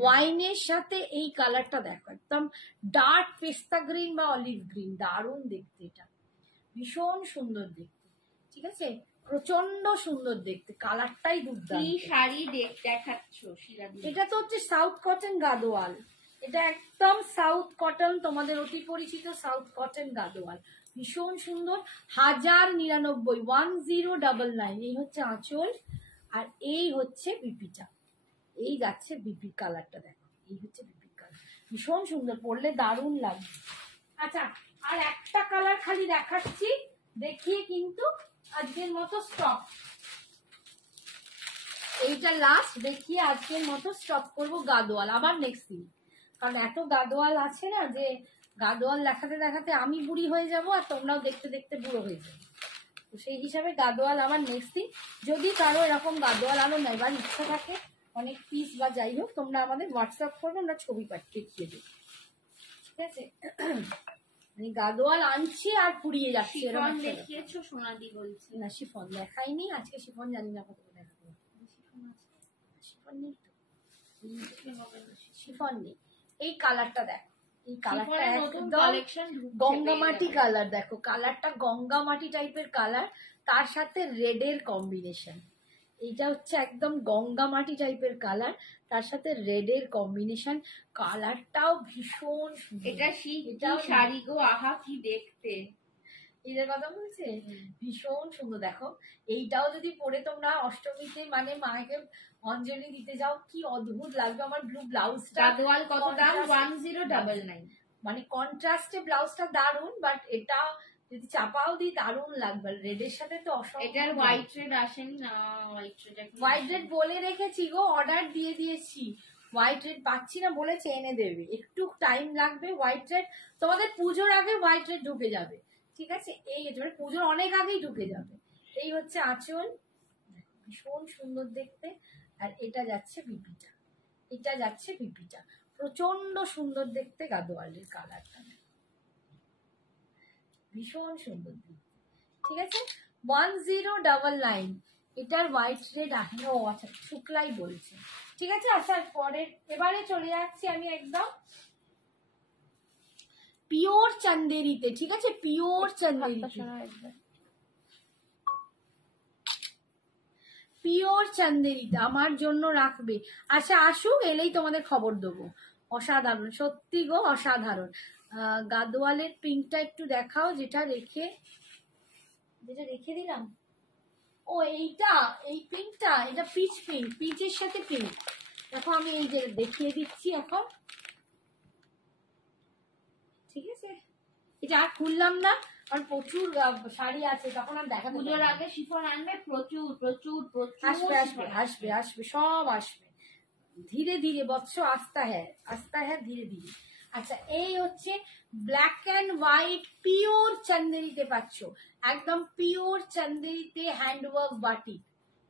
ওয়াইনের সাথে এই কালারটা দেখো, একদম ডার্ক পেস্তা গ্রিন বা অলিভ গ্রিন, দারুণ দেখতে, এটা ভীষণ সুন্দর দেখতে, ঠিক আছে, প্রচন্ড সুন্দর দেখতে, কালারটাই দুর্দান্ত। কি শাড়ি দেখাচ্ছ শিলাদি? এটা তো হচ্ছে সাউথ কটন গাদোয়াল, এটা একদম সাউথ কটন, তোমাদের অতি পরিচিত সাউথ কটন গাদোয়াল, ভীষণ সুন্দর। 1099, 1099। এই হচ্ছে আঁচল, আর এই হচ্ছে বিপিটা, এই যাচ্ছে বিপি কালারটা দেখো, এই হচ্ছে বিপি কালার, ভীষণ সুন্দর, পরলে দারুণ লাগবে। আচ্ছা আর একটা কালার খালি দেখাচ্ছি, দেখিয়ে কিন্তু আজকের মতো স্টপ, এইটা লাস্ট দেখিয়ে আজকের মতো স্টপ করবো গাদোয়াল। আবার নেক্সট দিন, কারণ এত গাদোয়াল আছে না, যে গাদোয়াল দেখাতে দেখাতে আমি বুড়ি হয়ে যাব আর তোমরাও দেখতে দেখতে বুড়ো হয়ে যাবে। তো সেই হিসাবে গাদোয়াল আবার নেক্সট দিন, যদি কারো এরকম গাদোয়াল আরো নেবার ইচ্ছা থাকে, অনেক পিস বা যাই হোক, তোমরা আমাদের হোয়াটসঅ্যাপ করবে, আমরা ছবি পাঠিয়ে দেবো, ঠিক আছে। মানে গাদোয়াল আনছি আর পুড়িয়ে যাচ্ছি, দেখিয়েছো সোনাদি বলছে না, শিফন দেখাইনি আজকে, শিফন জানি না কত দেখাবো, শিফন নেই তো, শিফন নেই। এই কালারটা দেখো, এই কালারটা একদম গঙ্গামাটি কালার, দেখো কালারটা গঙ্গামাটি টাইপের কালার, তার সাথে রেডের কম্বিনেশন, এইটা হচ্ছে একদম গঙ্গামাটি টাইপের কালার, তার সাথে রেডের কম্বিনেশন, কালারটাও ভীষণ সুন্দর। এটাও শাড়ি গো, আহা কি দেখতে, এদের কথা বলছে, ভীষণ সুন্দর। দেখো এইটাও যদি পরে তোমরা অষ্টমীতে মানে মাকে অঞ্জলি দিতে যাও, কি অদ্ভুত লাগবে। আমার ব্লু ব্লাউজটা কত দাম? 1099, মানে কন্ট্রাস্টে ব্লাউজটা দারুন, বাট এটা যদি চাপাও দিই দারুণ লাগবে, রেডের সাথে তো অসম্ভব। এটার হোয়াইট রেড আসেনি না, হোয়াইট রেড বলে রেখেছি গো, অর্ডার দিয়ে দিয়েছি, হোয়াইট রেড পাচ্ছি না, বলেছে এনে দেবে, একটু টাইম লাগবে। হোয়াইট রেড তোমাদের পুজোর আগে হোয়াইট রেড ঢুকে যাবে, ঠিক আছে, এই মানে পুজোর অনেক আগেই ঢুকে যাবে। এই হচ্ছে আঁচল, ভীষণ সুন্দর দেখতে। আর এটা যাচ্ছে বিপিটা, এটা যাচ্ছে বিপিটা, প্রচন্ড সুন্দর দেখতে গাদোয়ালের কালারটা, ভীষণ সুন্দর দেখতে, ঠিক আছে। 1099, এটার হোয়াইট রেড আসে, ও আচ্ছা শুক্লাই বলছে, ঠিক আছে। আচ্ছা পরের, এবারে চলে যাচ্ছি আমি একদম পিওর চান্দেরিতে, ঠিক আছে, পিওর চান্দেরিতে, পিওর চান্দেরিতে আমার জন্য রাখবে। আচ্ছা আসুক, এলেই তোমাদের খবর দেবো। অসাধারণ, সত্যি গো অসাধারণ। গাদোয়ালের পিঙ্কটা একটু দেখাও, যেটা রেখে দিলাম। ও এইটা, এই পিঙ্কটা, এটা পিচ পিঙ্ক, পিচের সাথে পিঙ্ক। দেখো আমি এই যে দেখিয়ে দিচ্ছি এখন, ঠিক আছে, এটা আর খুললাম না, আর প্রচুর শাড়ি আছে, তখন আর দেখা পুজোর আগে শিফন আনবে প্রচুর প্রচুর প্রচুর। আসবে আসবে আসবে আসবে, সব আসবে ধীরে ধীরে বৎস, আস্তা হ্যাঁ ধীরে ধীরে। আচ্ছা, এই হচ্ছে ব্ল্যাক অ্যান্ড হোয়াইট পিওর চান্দেরিতে পাচ্ছ, একদম পিওর চান্দেরিতে হ্যান্ডওয়ার্ক বাটিক।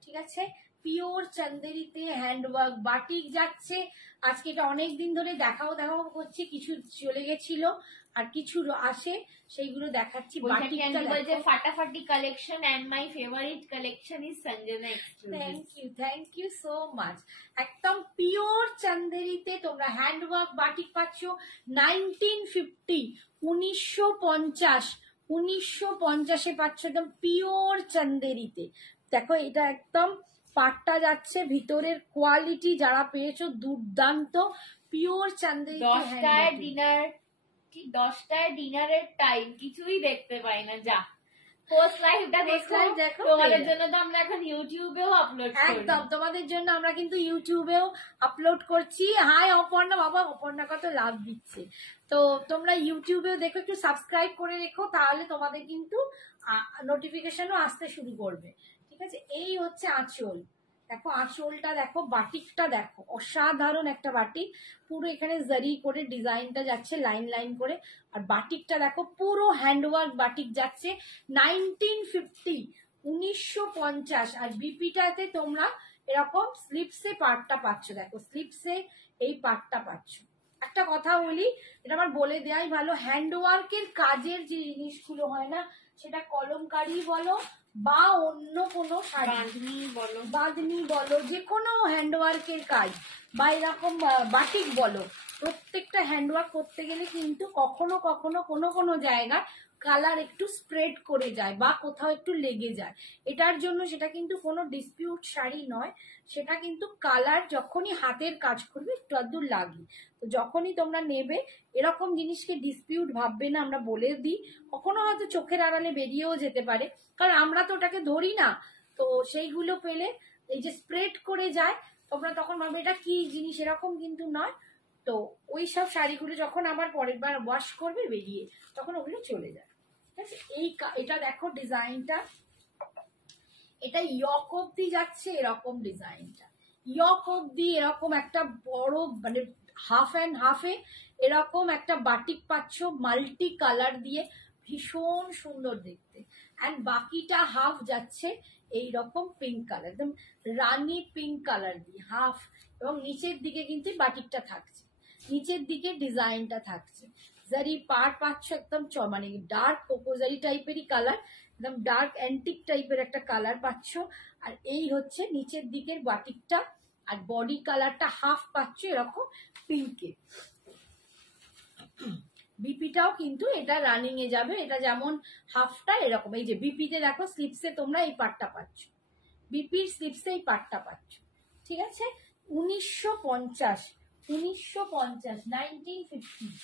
ঠিক আছে, পিওর চান্দেরিতে হ্যান্ডওয়ার্ক বাটিক যাচ্ছে আজকে। এটা অনেকদিন ধরে দেখাও করছি, কিছু চলে গেছিল আর কিছু আসে, সেইগুলো দেখাচ্ছি। বাটিকটা দেখো, ফাটাফাটি collection and my favourite collection is Sanjana exclusive. Thank you so much. একদম পিওর চান্দেরিতে তোমরা হ্যান্ডওয়ার্ক বাটিক পাচ্ছ 1950, 1950 পাচ্ছ একদম পিওর চান্দেরিতে। দেখো এটা একদম পাটটা যাচ্ছে, ভিতরের কোয়ালিটি যারা পেয়েছো দুর্দান্ত, পিওর চান্দেরিতে। 10টায় ডিনার, 10টায় ডিনারের টাইম কিছুই দেখতে পাই না, যা পোস্ট লাইভটা দেখো। তোমাদের জন্য তো আমরা এখন ইউটিউবেও আপলোড করি, একদম তোমাদের জন্য আমরা কিন্তু ইউটিউবেও আপলোড করছি। হাই অপর্ণা, বাবা অপর্ণা কত লাভ দিচ্ছে। তো তোমরা ইউটিউবেও দেখো, একটু সাবস্ক্রাইব করে রেখো, তাহলে তোমাদের কিন্তু নোটিফিকেশনও আসতে শুরু করবে। ঠিক আছে, এই হচ্ছে আঁচল। দেখো আঁচলটা দেখো, বাটিকটা দেখো, অসাধারণ একটা বাটিক, পুরো এখানে জারি করে ডিজাইনটা যাচ্ছে লাইন লাইন করে। আর বাটিকটা দেখো, পুরো হ্যান্ডওয়ার্ক বাটিক যাচ্ছে 1950, 1950। আর বিপিটাতে তোমরা এরকম স্লিপসে পার্টটা পাচ্ছ, দেখো স্লিপসে এই পার্টটা পাচ্ছ। একটা কথা বলি, এটা আমার বলে দেওয়াই ভালো, হ্যান্ডওয়ার্কের কাজের যে জিনিসগুলো হয় না, সেটা কলমকারি বলো বা অন্য কোনো বাঁধনি বলো, যে কোনো হ্যান্ডওয়ার্কের কাজ বা এরকম বাটিক বলো, প্রত্যেকটা হ্যান্ডওয়ার্ক করতে গেলে কিন্তু কখনো কখনো কোনো কোনো জায়গা কালার একটু স্প্রেড করে যায় বা কোথাও একটু লেগে যায়। এটার জন্য সেটা কিন্তু কোনো ডিসপিউট শাড়ি নয়, সেটা কিন্তু কালার যখনই হাতের কাজ করবে একটু আধটু লাগে। তো যখনই তোমরা নেবে এরকম জিনিসকে ডিসপিউট ভাববে না, আমরা বলে দিই, কখনো হয়তো চোখের আড়ালে বেরিয়েও যেতে পারে, কারণ আমরা তো ওটাকে ধরি না। তো সেইগুলো পেলে এই যে স্প্রেড করে যায়, তোমরা তখন ভাববে এটা কি জিনিস, এরকম কিন্তু নয়। তো ওই সব শাড়িগুলো যখন আবার পরের বার ওয়াশ করবে বেরিয়ে, তখন ওগুলো চলে যায়। ঠিক আছে, এটা দেখো ডিজাইনটা, এটা ইয়ক অব্দি যাচ্ছে এরকম ডিজাইনটা, ইয়ক অব্দি এরকম একটা বড় মানে হাফ অ্যান্ড হাফে এরকম একটা বাটিক পাচ্ছ মাল্টি কালার দিয়ে, ভীষণ সুন্দর দেখতে। অ্যান্ড বাকিটা হাফ যাচ্ছে এইরকম পিঙ্ক কালার, একদম রানি পিঙ্ক কালার দিয়ে হাফ, এবং নিচের দিকে কিন্তু বাটিকটা থাকছে, নিচের দিকে ডিজাইনটা থাকছে। জারি পার পাচ্ছ একদম মানে ডার্ক কোকোজারি টাইপেরই কালার, একদম ডার্ক অ্যান্টিক টাইপের একটা কালার পাচ্ছ। আর এই হচ্ছে নিচের দিকের বাটিকটা, আর বডি কালারটা হাফ পাচ্ছ এরকম পিঙ্কে। বিপিটাও কিন্তু এটা রানিং এ যাবে, এটা যেমন হাফটা এরকম। এই যে বিপিতে দেখো স্লিপসে তোমরা এই পার্টটা পাচ্ছ, বিপির স্লিপসে এই পার্টটা পাচ্ছ। ঠিক আছে, 1950, 1950।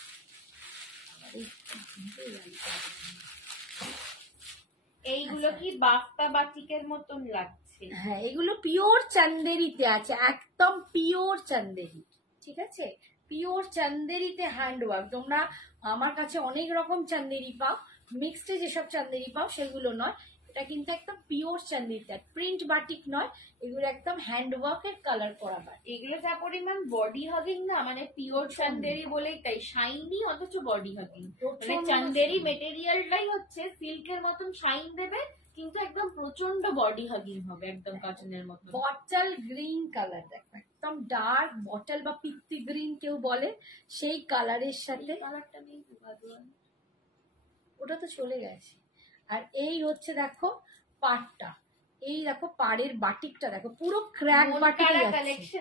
এইগুলো কি বাফটা বাটিকের মতন লাগছে? হ্যাঁ, এগুলো পিওর চান্দেরিতে আছে, একদম পিওর চান্দেরি। ঠিক আছে, পিওর চান্দেরিতে হ্যান্ডওয়ার্ক। তোমরা আমার কাছে অনেক রকম চান্দেরি পাও, মিক্সডে যেসব চান্দেরি পাও সেগুলো নয়, এটা কিন্তু একদম পিওর চান্দেরিতে, প্রিন্ট বাটিক নয়, এগুলো একদম হ্যান্ডওয়ার্কের কালার করা বাটিক। এগুলো যা পরিমাণ বডি হাগিং না, মানে পিওর চান্দেরি বলেই তাই শাইনি, অথচ বডি হাগিং। মানে চান্দেরি মেটেরিয়ালটাই হচ্ছে সিল্কের মতন শাইন দেবে, কিন্তু একদম প্রচন্ড বডি হাগিং হবে, একদম কাচনের মতো। বটল গ্রিন কালার দেখো, একদম ডার্ক বটল বা পিত্তি গ্রিন কেউ বলে, সেই কালারের সাথে কালারটা নেই, ওটা তো চলে গেছে। আর এই হচ্ছে দেখো পাড়টা, এই দেখো পাড়ের বাটিকটা দেখো, পুরো ক্র্যাক বাটিকে যাচ্ছে,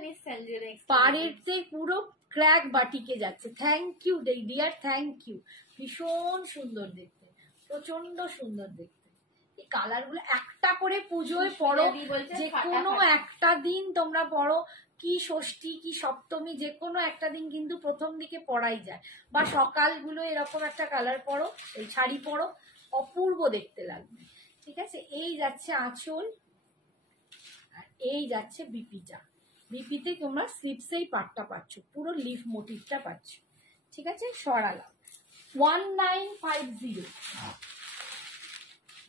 পাড়ের পুরো ক্র্যাক বাটিকে যাচ্ছে। Thank you dear, thank you, ভীষণ সুন্দর দেখতে, প্রচন্ড সুন্দর দেখতে। এই কালার গুলো একটা করে পুজোয় পড়ো, যে কোনো একটা দিন তোমরা পড়ো, কি ষষ্ঠী কি সপ্তমী, যে কোনো একটা দিন কিন্তু প্রথম দিকে পড়াই যায়, বা সকালগুলো এরকম একটা কালার পরো, এই শাড়ি পরো, অপূর্ব দেখতে লাগবে। ঠিক আছে, এই যাচ্ছে আঁচল, আর এই যাচ্ছে বিপিটা। বিপিতে তোমরা স্লিপসেই পাটটা পাচ্ছ, পুরো লিফ মোটিভটা পাচ্ছ। ঠিক আছে, সরালাম। 1950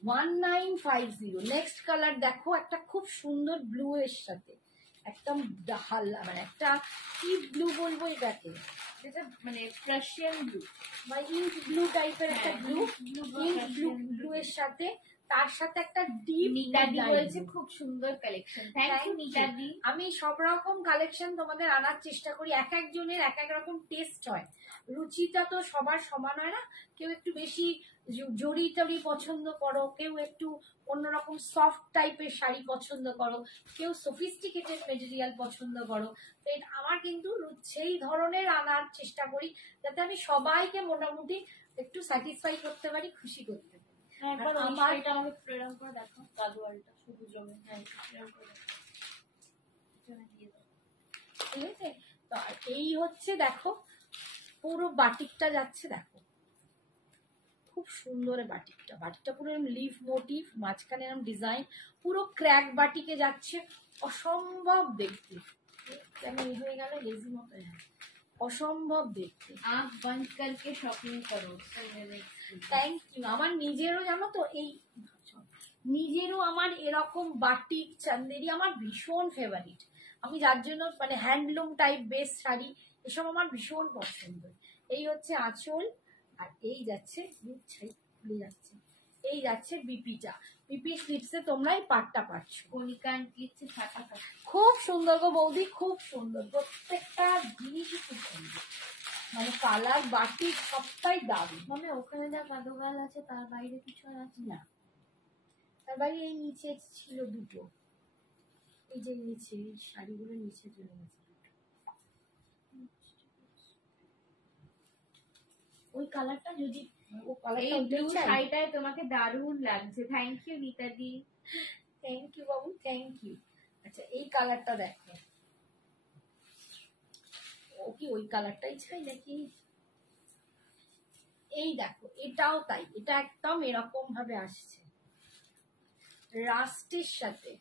1950 নেক্সট কালার দেখো, একটা খুব সুন্দর ব্লু এর সাথে একদম মানে একটা কি ব্লু বলবো এটাকে, যেটা মানে রাশিয়ান ব্লু বা ইঙ্ক ব্লু টাইপের একটা ব্লু, ইঙ্ক ব্লু ব্লু এর সাথে তার সাথে একটা ডিপ নিতাদি বলছে খুব সুন্দর কালেকশন। Thank you নিতাদি। আমি সব রকম কালেকশন তোমাদের আনার চেষ্টা করি, এক একজনের এক এক রকম টেস্ট হয়, রুচিটা তো সবার সমান হয় না, কেউ একটু বেশি জড়ি টড়ি পছন্দ করো, কেউ একটু অন্যরকম সফট টাইপের শাড়ি পছন্দ করো, কেউ সফিস্টিকেটেড মেটেরিয়াল পছন্দ করো। তো আমার কিন্তু সেই ধরনের আনার চেষ্টা করি যাতে আমি সবাইকে মোটামুটি একটু স্যাটিসফাই করতে পারি, খুশি করতে পারি। একবার আমার এটা আমাকে প্রেরণ করে দেখো, গাদোয়ালটা শুধু জমে। হ্যাঁ প্রেরণ করে ঠিক আছে। তো এই হচ্ছে দেখো পুরো বাটিকটা যাচ্ছে, দেখো খুব সুন্দর বাটিকটা, বাটিকটা পুরো লিফ মোটিভ, মাঝখানে এরকম ডিজাইন, পুরো ক্র্যাক বাটিকে যাচ্ছে, অসম্ভব দেখতে। কেমন হয়ে গেল লেজি মতো, অসম্ভব দেখতে। আঁখ বন্ধ করকে শপিং করো। Thank you. আমার নিজেরও জানো তো এই নিজেরও আমার এরকম বাটিক চান্দেরি আমার ভীষণ ফেভারিট, আমি যার জন্য মানে হ্যান্ডলুম টাইপ বেস শাড়ি এসব আমার ভীষণ পছন্দ। এই হচ্ছে আঁচল, আর এই যাচ্ছে খুলে যাচ্ছে, এই যাচ্ছে বিপিটা, বিপি স্লিপসে তোমরা এই পাটটা পাচ্ছ, কণিকান ক্লিপসে ফাটা ফাটা। খুব সুন্দর গো বৌদি, খুব সুন্দর, প্রত্যেকটা জিনিসই খুব সুন্দর, মানে কালার বাটিক সবটাই দারুণ। মানে ওখানে যা গাদোগাল আছে তার বাইরে কিছু আর আছে না, তার বাইরে এই নিচে ছিল দুটো, এই যে নিচে শাড়িগুলো নিচে চলে গেছে দুটো, ওই কালারটা যদি ও এই ব্লু শাড়িটায় তোমাকে দারুণ লাগছে। থ্যাংক ইউ নিতাদি। থ্যাংক ইউ বাবু, থ্যাংক ইউ। আচ্ছা এই কালারটা দেখো, ও কি ওই কালারটাই চাই নাকি? এই দেখো এটাও তাই, এটা একদম এরকম ভাবে আসছে রাস্টের সাথে,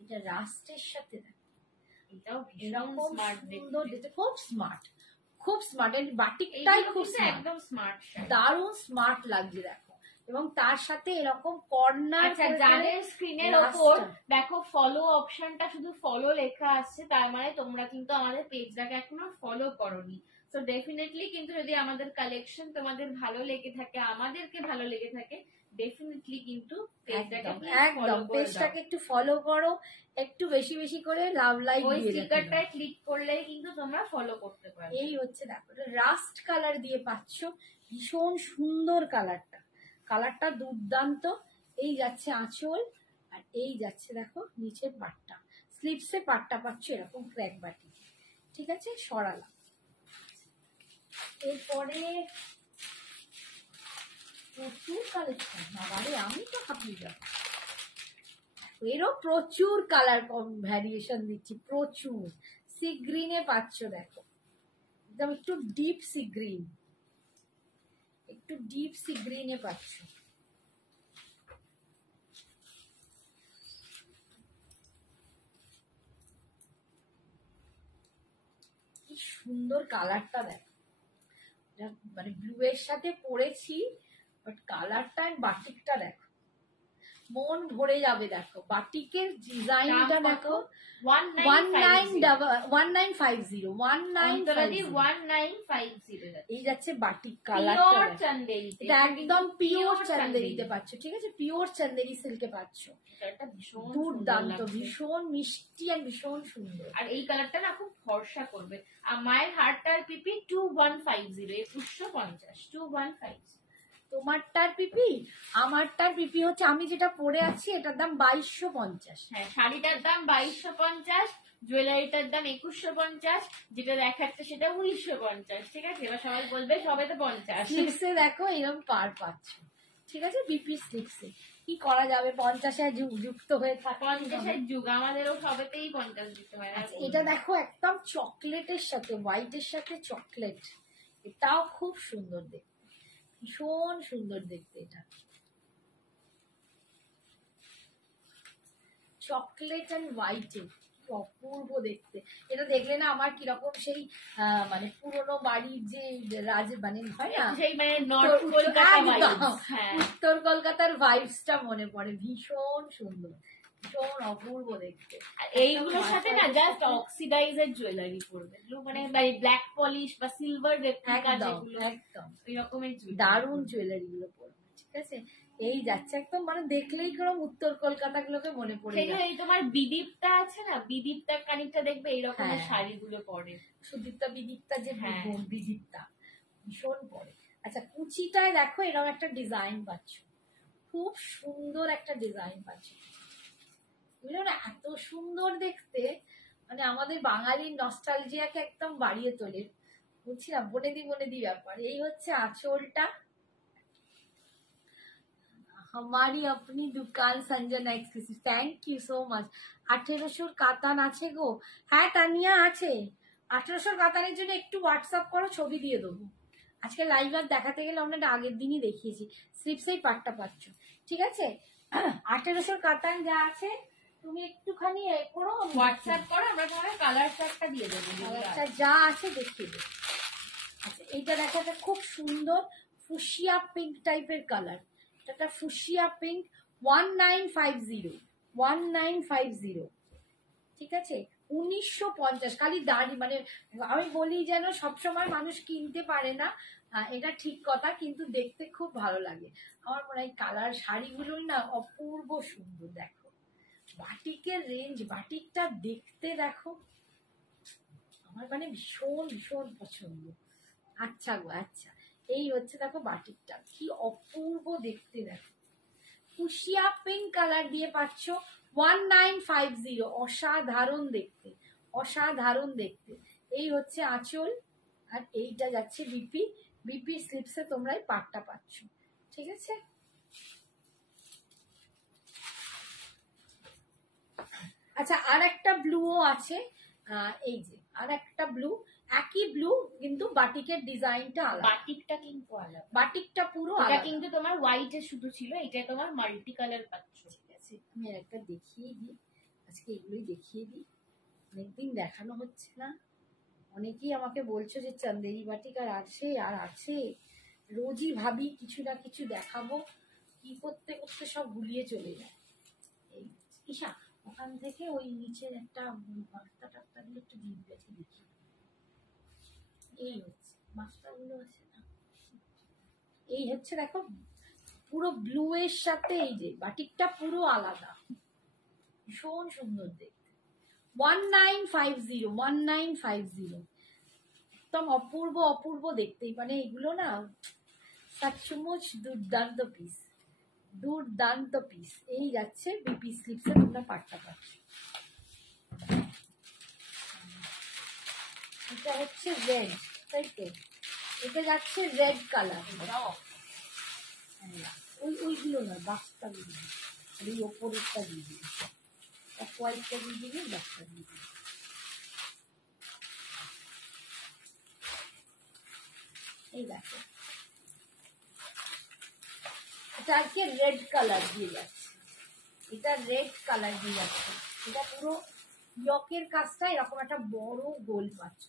এটা রাস্টের সাথে দেখো, এটাও এরকম ভীষণ স্মার্ট সুন্দর দেখতে, খুব স্মার্ট, খুব স্মার্ট, এর বাটিকটাই এটাই খুব খুব একদম স্মার্ট শাড়ি, দারুণ স্মার্ট লাগছে দেখো। এবং তার সাথে এরকম কর্নার, আচ্ছা যাদের স্ক্রিনের ওপর দেখো ফলো অপশনটা শুধু ফলো লেখা আসছে, তার মানে তোমরা কিন্তু আমাদের পেজটাকে এখনো ফলো করোনি। সো ডেফিনেটলি কিন্তু যদি আমাদের কালেকশন তোমাদের ভালো লেগে থাকে, আমাদেরকে ভালো লেগে থাকে, ডেফিনেটলি কিন্তু একদম পেজটাকে একটু ফলো করো, একটু বেশি বেশি করে লাভ লাইক ওই স্টিকারটায় ক্লিক করলেই কিন্তু তোমরা ফলো করতে পারবে। এই হচ্ছে দেখো রাস্ট কালার দিয়ে পাচ্ছ, ভীষণ সুন্দর কালারটা, কালারটা দুর্দান্ত। এই যাচ্ছে আঁচল, আর এই যাচ্ছে দেখো নিচের পাটটা, স্লিপসে পাটটা পাচ্ছ এরকম ক্র্যাক বাটি, ঠিক আছে সরালাম। এরপরে প্রচুর কালেকশন, বাবারে আমি তো হাঁপিয়ে যাব, এরও প্রচুর কালার ভ্যারিয়েশন দিচ্ছি, প্রচুর। সি গ্রিনে পাচ্ছ দেখো, একদম একটু ডিপ সি গ্রিন, একটু ডিপ সি গ্রিনে পাচ্ছ, কি সুন্দর কালারটা দেখো, মানে ব্লু এর সাথে পরেছি, বাট কালারটা আর বাটিকটা দেখো, মন ভরে যাবে। দেখো বাটিকের ডিজাইনটা দেখো, 1950 এই যাচ্ছে বাটিক কালারটা, চান্দেরি, এটা একদম পিওর চান্দেরিতে পাচ্ছ, ঠিক আছে পিওর চান্দেরি সিল্কে পাচ্ছ, দুর্দান্ত, ভীষণ মিষ্টি আর ভীষণ সুন্দর। আর এই কালারটা না খুব ফর্সা করবে। আর মায়ের হারটার পিপি 2150, 2150, 2150। তোমারটার পিপি, আমারটার পিপি হচ্ছে আমি যেটা পরে আছি এটার দাম 2250। হ্যাঁ শাড়িটার দাম 2250, জুয়েলারিটার দাম 2150, যেটা দেখাচ্ছে সেটা 1950, ঠিক আছে? এবার সবাই বলবে সবে তো 50। স্লিক্সে দেখো এরকম পার পাচ্ছ, ঠিক আছে বিপি স্লিক্সে, কি করা যাবে 50-এ যুক্ত হয়ে থাকে, 50-এর যুগ, আমাদেরও সবেতেই 50 দিতে হয়। এটা দেখো একদম চকলেটের সাথে, হোয়াইটের সাথে চকলেট, এটাও খুব সুন্দর দেখতে, ভীষণ সুন্দর দেখতে, এটা চকলেট এন্ড হোয়াইটে, অপূর্ব দেখতে। এটা দেখলে না আমার কিরকম সেই মানে পুরোনো বাড়ির যে মানে হয় না সেই মানে নর্থ কলকাতা উত্তর কলকাতার ভাইবসটা মনে পড়ে। ভীষণ সুন্দর, ভীষণ অপূর্ব দেখতে। এইগুলোর সাথে না জাস্ট অক্সিডাইজের জুয়েলারি পরবে, মানে ব্ল্যাক পলিশ বা সিলভার রেপ্লিকা যেগুলো, একদম এই রকমের দারুণ জুয়েলারি গুলো পরবে। ঠিক আছে, এই যাচ্ছে একদম মানে দেখলেই কোনো উত্তর কলকাতা গুলোকে মনে পড়ে যায়। এই তোমার বিদীপ্তা আছে না, বিদীপ্তার খানিকটা দেখবে এই রকমের শাড়িগুলো পরে। সুদীপ্তা বিদীপ্তা যে বিদীপ্তা ভীষণ পরে। আচ্ছা, কুচিটায় দেখো এরকম একটা ডিজাইন পাচ্ছ, খুব সুন্দর একটা ডিজাইন পাচ্ছ। বুঝলো না, এত সুন্দর দেখতে, মানে আমাদের বাঙালির নস্টালজিয়াকে একদম বাড়িয়ে তোলে। বলছি না, বনে দি ব্যাপার। এই হচ্ছে আঁচলটা। हमारी अपनी दुकान Sanjana exclusive, thank you so much. 1800 কাতান আছে গো? হ্যাঁ তানিয়া আছে। 1800 কাতানের জন্য একটু হোয়াটসঅ্যাপ করো, ছবি দিয়ে দেবো। আজকে লাইভ আর দেখাতে গেলে অনেক আগের দিনই দেখিয়েছি, স্লিপসেই পাটটা পাচ্ছ। ঠিক আছে, 1800 কাতান যা আছে তুমি একটুখানি করো, হোয়াটসঅ্যাপ করো, আমরা তোমার কালার চার্টটা দিয়ে দেবো, কালারটা যা আছে দেখিয়ে দেবো। আচ্ছা, এইটা দেখো, একটা খুব সুন্দর ফুশিয়া পিঙ্ক টাইপের কালার। এটা ফুশিয়া পিঙ্ক, 1950। ঠিক আছে, 1950। খালি দাড়ি মানে আমি বলি যেন সবসময় মানুষ কিনতে পারে না, এটা ঠিক কথা, কিন্তু দেখতে খুব ভালো লাগে। আমার মনে হয় কালার শাড়িগুলোই না অপূর্ব সুন্দর। দেখো বাটিকের রেঞ্জ, বাটিকটা দেখতে দেখো, আমার মানে ভীষণ ভীষণ পছন্দ। আচ্ছা গো, আচ্ছা, এই হচ্ছে দেখো বাটিকটা, কি অপূর্ব দেখতে। দেখো ফুশিয়া পিঙ্ক কালার দিয়ে পাচ্ছ 1950। অসাধারণ দেখতে, অসাধারণ দেখতে। এই হচ্ছে আঁচল, আর এইটা যাচ্ছে বিপি স্লিপসে তোমরা এই পাটটা পাচ্ছ। ঠিক আছে, আচ্ছা আর একটা ব্লুও আছে। এই যে আর একটা ব্লু, একই ব্লু কিন্তু বাটিকের ডিজাইনটা আলাদা। বাটিকটা কিন্তু আলাদা, বাটিকটা পুরো এটা আলাদা। কিন্তু তোমার হোয়াইট এর শুধু ছিল, এটা তোমার মাল্টি কালার পাচ্ছ। ঠিক আছে, আমি একটা দেখিয়ে দিই, আজকে এগুলোই দেখিয়ে দিই, অনেকদিন দেখানো হচ্ছে না। অনেকেই আমাকে বলছো যে চান্দেরি বাটিক আর আছে আর আছে, রোজই ভাবি কিছু না কিছু দেখাবো, কি করতে করতে সব গুলিয়ে চলে যায়। এই ঈশা, ওখান থেকে ওই নিচের একটা বাস্তা টাস্তা দিয়ে একটু দিয়ে গেছে দেখি। এই হচ্ছে বাস্তাগুলো আছে না, এই হচ্ছে দেখো পুরো ব্লু এর সাথে এই যে বাটিকটা পুরো আলাদা, ভীষণ সুন্দর দেখতে। 1950 একদম অপূর্ব অপূর্ব দেখতেই, মানে এগুলো না সচমুচ দুর্দান্ত পিস, দুর্দান্ত পিস। এই যাচ্ছে বিপি স্লিপসে তোমরা পাটটা পাচ্ছ। এটা হচ্ছে রেড, তাই তো? এটা যাচ্ছে রেড কালার। ওইগুলো না, বাক্সটাগুলো, এই ওপরেরটা দিয়ে দিবি, হোয়াইটটা দিয়ে দিবি, বাক্সটা দিয়ে দিবি। এই দেখো, এটা আর কি রেড কালার দিয়ে যাচ্ছে, এটা রেড কালার দিয়ে যাচ্ছে। এটা পুরো ইয়কের কাজটা এরকম একটা বড় গোল পাচ্ছ,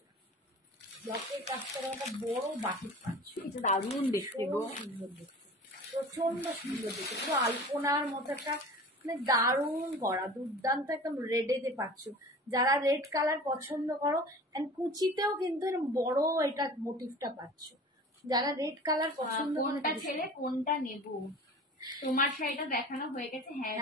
ইয়কের কাজটা এরকম একটা বড় বাটিক পাচ্ছ। এটা দারুণ দেখতে গো, সুন্দর দেখতে, প্রচন্ড সুন্দর দেখতে, পুরো আলপনার মতো একটা, মানে দারুণ করা, দুর্দান্ত একদম রেডেতে পাচ্ছ। যারা রেড কালার পছন্দ করো, এন্ড কুচিতেও কিন্তু বড় এটা মোটিভটা পাচ্ছ। যারা রেড কালার পছন্দ, কোনটা ছেড়ে কোনটা নেব? তোমার শাড়িটা দেখানো হয়ে গেছে। হ্যাঁ,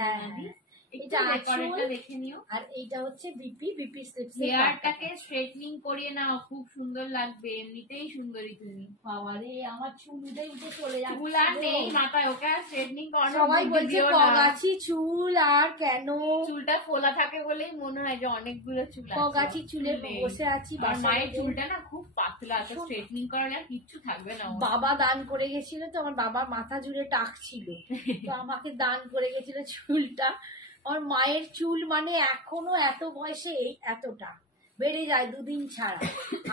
এটা পরেরটা দেখে নিও। আর এইটা হচ্ছে বিপি স্লিপস। হেয়ারটাকে স্ট্রেটনিং করিয়ে নাও, খুব সুন্দর লাগবে, এমনিতেই সুন্দরী তুমি। বাবারে, আমার চুল উঠে উঠে চলে যাচ্ছে, চুল আর নেই মাথায়, ওকে আর স্ট্রেটনিং করানো। সবাই বলছে কগাছি চুল, আর কেন চুলটা খোলা থাকে বলেই মনে হয় যে অনেকগুলো চুল আছে। কগাছি চুলে বসে আছি। মায়ের চুলটা না খুব পাতলা, তো স্ট্রেটনিং করালে আর কিচ্ছু থাকবে না। বাবা দান করে গেছিল তো, আমার বাবার মাথা জুড়ে টাক ছিল, তো আমাকে দান করে গেছিল চুলটা। আমার মায়ের চুল মানে এখনো এত বয়সে এতটা বেড়ে যায়, দুদিন ছাড়া,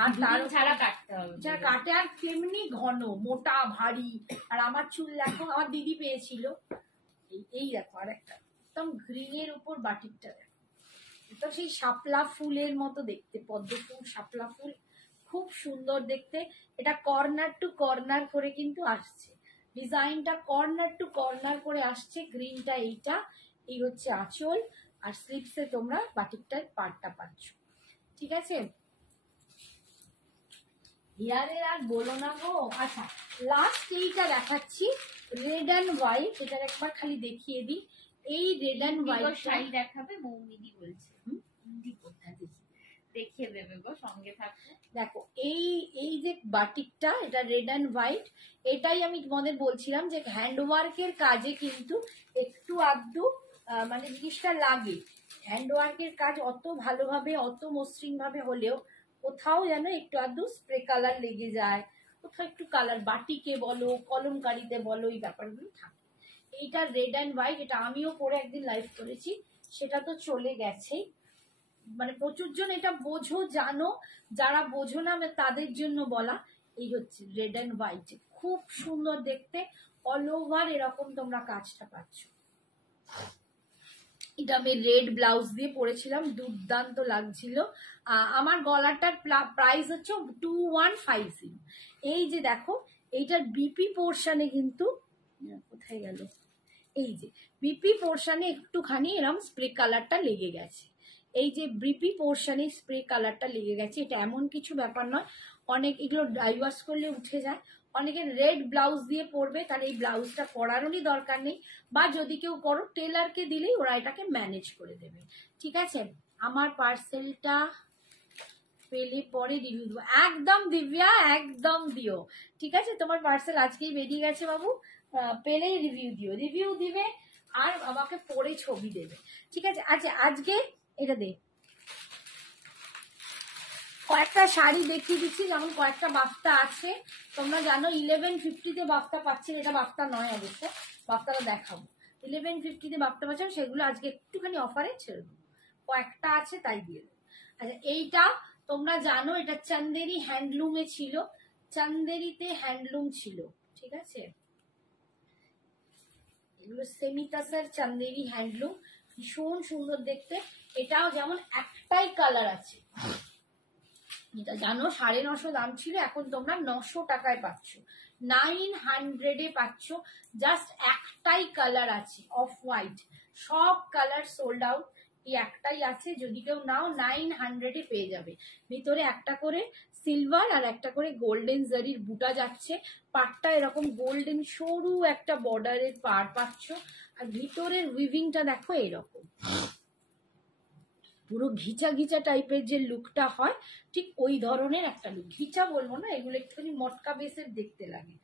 আর তার ছাড়া কাটতে হবে, কাটে, আর তেমনি ঘন মোটা ভারী। আর আমার চুল দেখো, আমার দিদি পেয়েছিল। এই দেখো আর একটা একদম গ্রিনের উপর বাটিকটা দেখো, তো সেই শাপলা ফুলের মতো দেখতে, পদ্ম ফুল শাপলা ফুল খুব সুন্দর দেখতে। এটা কর্নার টু কর্নার করে কিন্তু আসছে, ডিজাইনটা কর্নার টু কর্নার করে আসছে। গ্রিনটা এইটা, এই হচ্ছে আঁচল, আর স্লিপসে তোমরা বাটিকটার পার্টটা পাচ্ছ। ঠিক আছে, হেয়ারের আর বলো না গো। আচ্ছা, লাস্ট এইটা দেখাচ্ছি, রেড অ্যান্ড হোয়াইট। এটার একবার খালি দেখিয়ে দিই। এই রেড অ্যান্ড হোয়াইট শাড়ি দেখাবে, মৌমিদি বলছে দেখিয়ে দেবে গো, সঙ্গে থাকবে। দেখো এই যে বাটিকটা, এটা রেড অ্যান্ড হোয়াইট। এটাই আমি তোমাদের বলছিলাম যে হ্যান্ডওয়ার্কের কাজে কিন্তু একটু আধটু মানে জিনিসটা লাগে। হ্যান্ডওয়ার্কের কাজ অত ভালোভাবে, অত মসৃণ ভাবে হলেও কোথাও যেন একটু আধটু স্প্রে কালার লেগে যায়, কোথাও একটু কালার, বাটিকে বলো কলমকারিতে বলো, এই ব্যাপারগুলো থাকে। এইটা রেড অ্যান্ড হোয়াইট, এটা আমিও পরে একদিন লাইভ করেছি, সেটা তো চলে গেছেই। মানে প্রচুর জন এটা বোঝো, জানো, যারা বোঝো না তাদের জন্য বলা। এই হচ্ছে রেড অ্যান্ড হোয়াইট, খুব সুন্দর দেখতে, অল ওভার এরকম তোমরা কাজটা পাচ্ছ। এটা আমি রেড ব্লাউজ দিয়ে পরেছিলাম, দুর্দান্ত লাগছিল। আমার গলাটার প্রাইস হচ্ছে 2150। এই যে দেখো, এইটার বিপি পোর্শনে কিন্তু, কোথায় গেল, এই যে বিপি পোর্শনে একটুখানি এরকম স্প্রে কালারটা লেগে গেছে। এই যে বিপি পোর্শনে স্প্রে কালারটা লেগে গেছে, এটা এমন কিছু ব্যাপার নয়, অনেক এগুলো ড্রাই ওয়াশ করলে উঠে যায়। অনেকে রেড ব্লাউজ দিয়ে পরবে, তাহলে এই ব্লাউজটা করারই দরকার নেই, বা যদি কেউ করো টেলারকে দিলেই ওরা এটাকে ম্যানেজ করে দেবে। ঠিক আছে, আমার পার্সেলটা পেলে পরে রিভিউ দেবো একদম। দিব্যা, একদম দিও। ঠিক আছে, তোমার পার্সেল আজকেই বেরিয়ে গেছে বাবু, পেলেই রিভিউ দিও, রিভিউ দিবে আর আমাকে পরে ছবি দেবে। ঠিক আছে, আচ্ছা আজকে এটা দে, কয়েকটা শাড়ি দেখিয়ে দিচ্ছি, যেমন কয়েকটা বাফতা আছে। তোমরা জানো 1150-তে বাফতা পাচ্ছেন, এটা বাফতা নয় অবশ্য, বাফতাটা দেখাবো। 1150-তে বাফতা পাচ্ছেন, সেগুলো আজকে একটুখানি অফারে ছেড়ে দেবো, কয়েকটা আছে তাই দিয়ে দেবো। আচ্ছা, এইটা তোমরা জানো এটা চান্দেরি হ্যান্ডলুমে ছিল, চান্দেরিতে হ্যান্ডলুম ছিল। ঠিক আছে, এগুলো সেমিতাসার চান্দেরি হ্যান্ডলুম, ভীষণ সুন্দর দেখতে। এটাও যেমন একটাই কালার আছে, এটা জানো 950 দাম ছিল, এখন তোমরা 900 টাকায় পাচ্ছ, 900-এ পাচ্ছ। জাস্ট একটাই কালার আছে, অফ হোয়াইট, সব কালার সোল্ড আউট, এই একটাই আছে। যদি কেউ নাও 900-এ পেয়ে যাবে। ভিতরে একটা করে সিলভার আর একটা করে গোল্ডেন জারির বুটা যাচ্ছে, পাটটা এরকম গোল্ডেন সরু একটা বর্ডারের পার পাচ্ছ, আর ভিতরের উইভিংটা দেখো এরকম পুরো ঘিচা ঘিচা টাইপের যে লুকটা হয়, ঠিক ওই ধরনের একটা লুক। ঘিচা বলবো না, এগুলো একটুখানি মটকা বেসের দেখতে লাগে।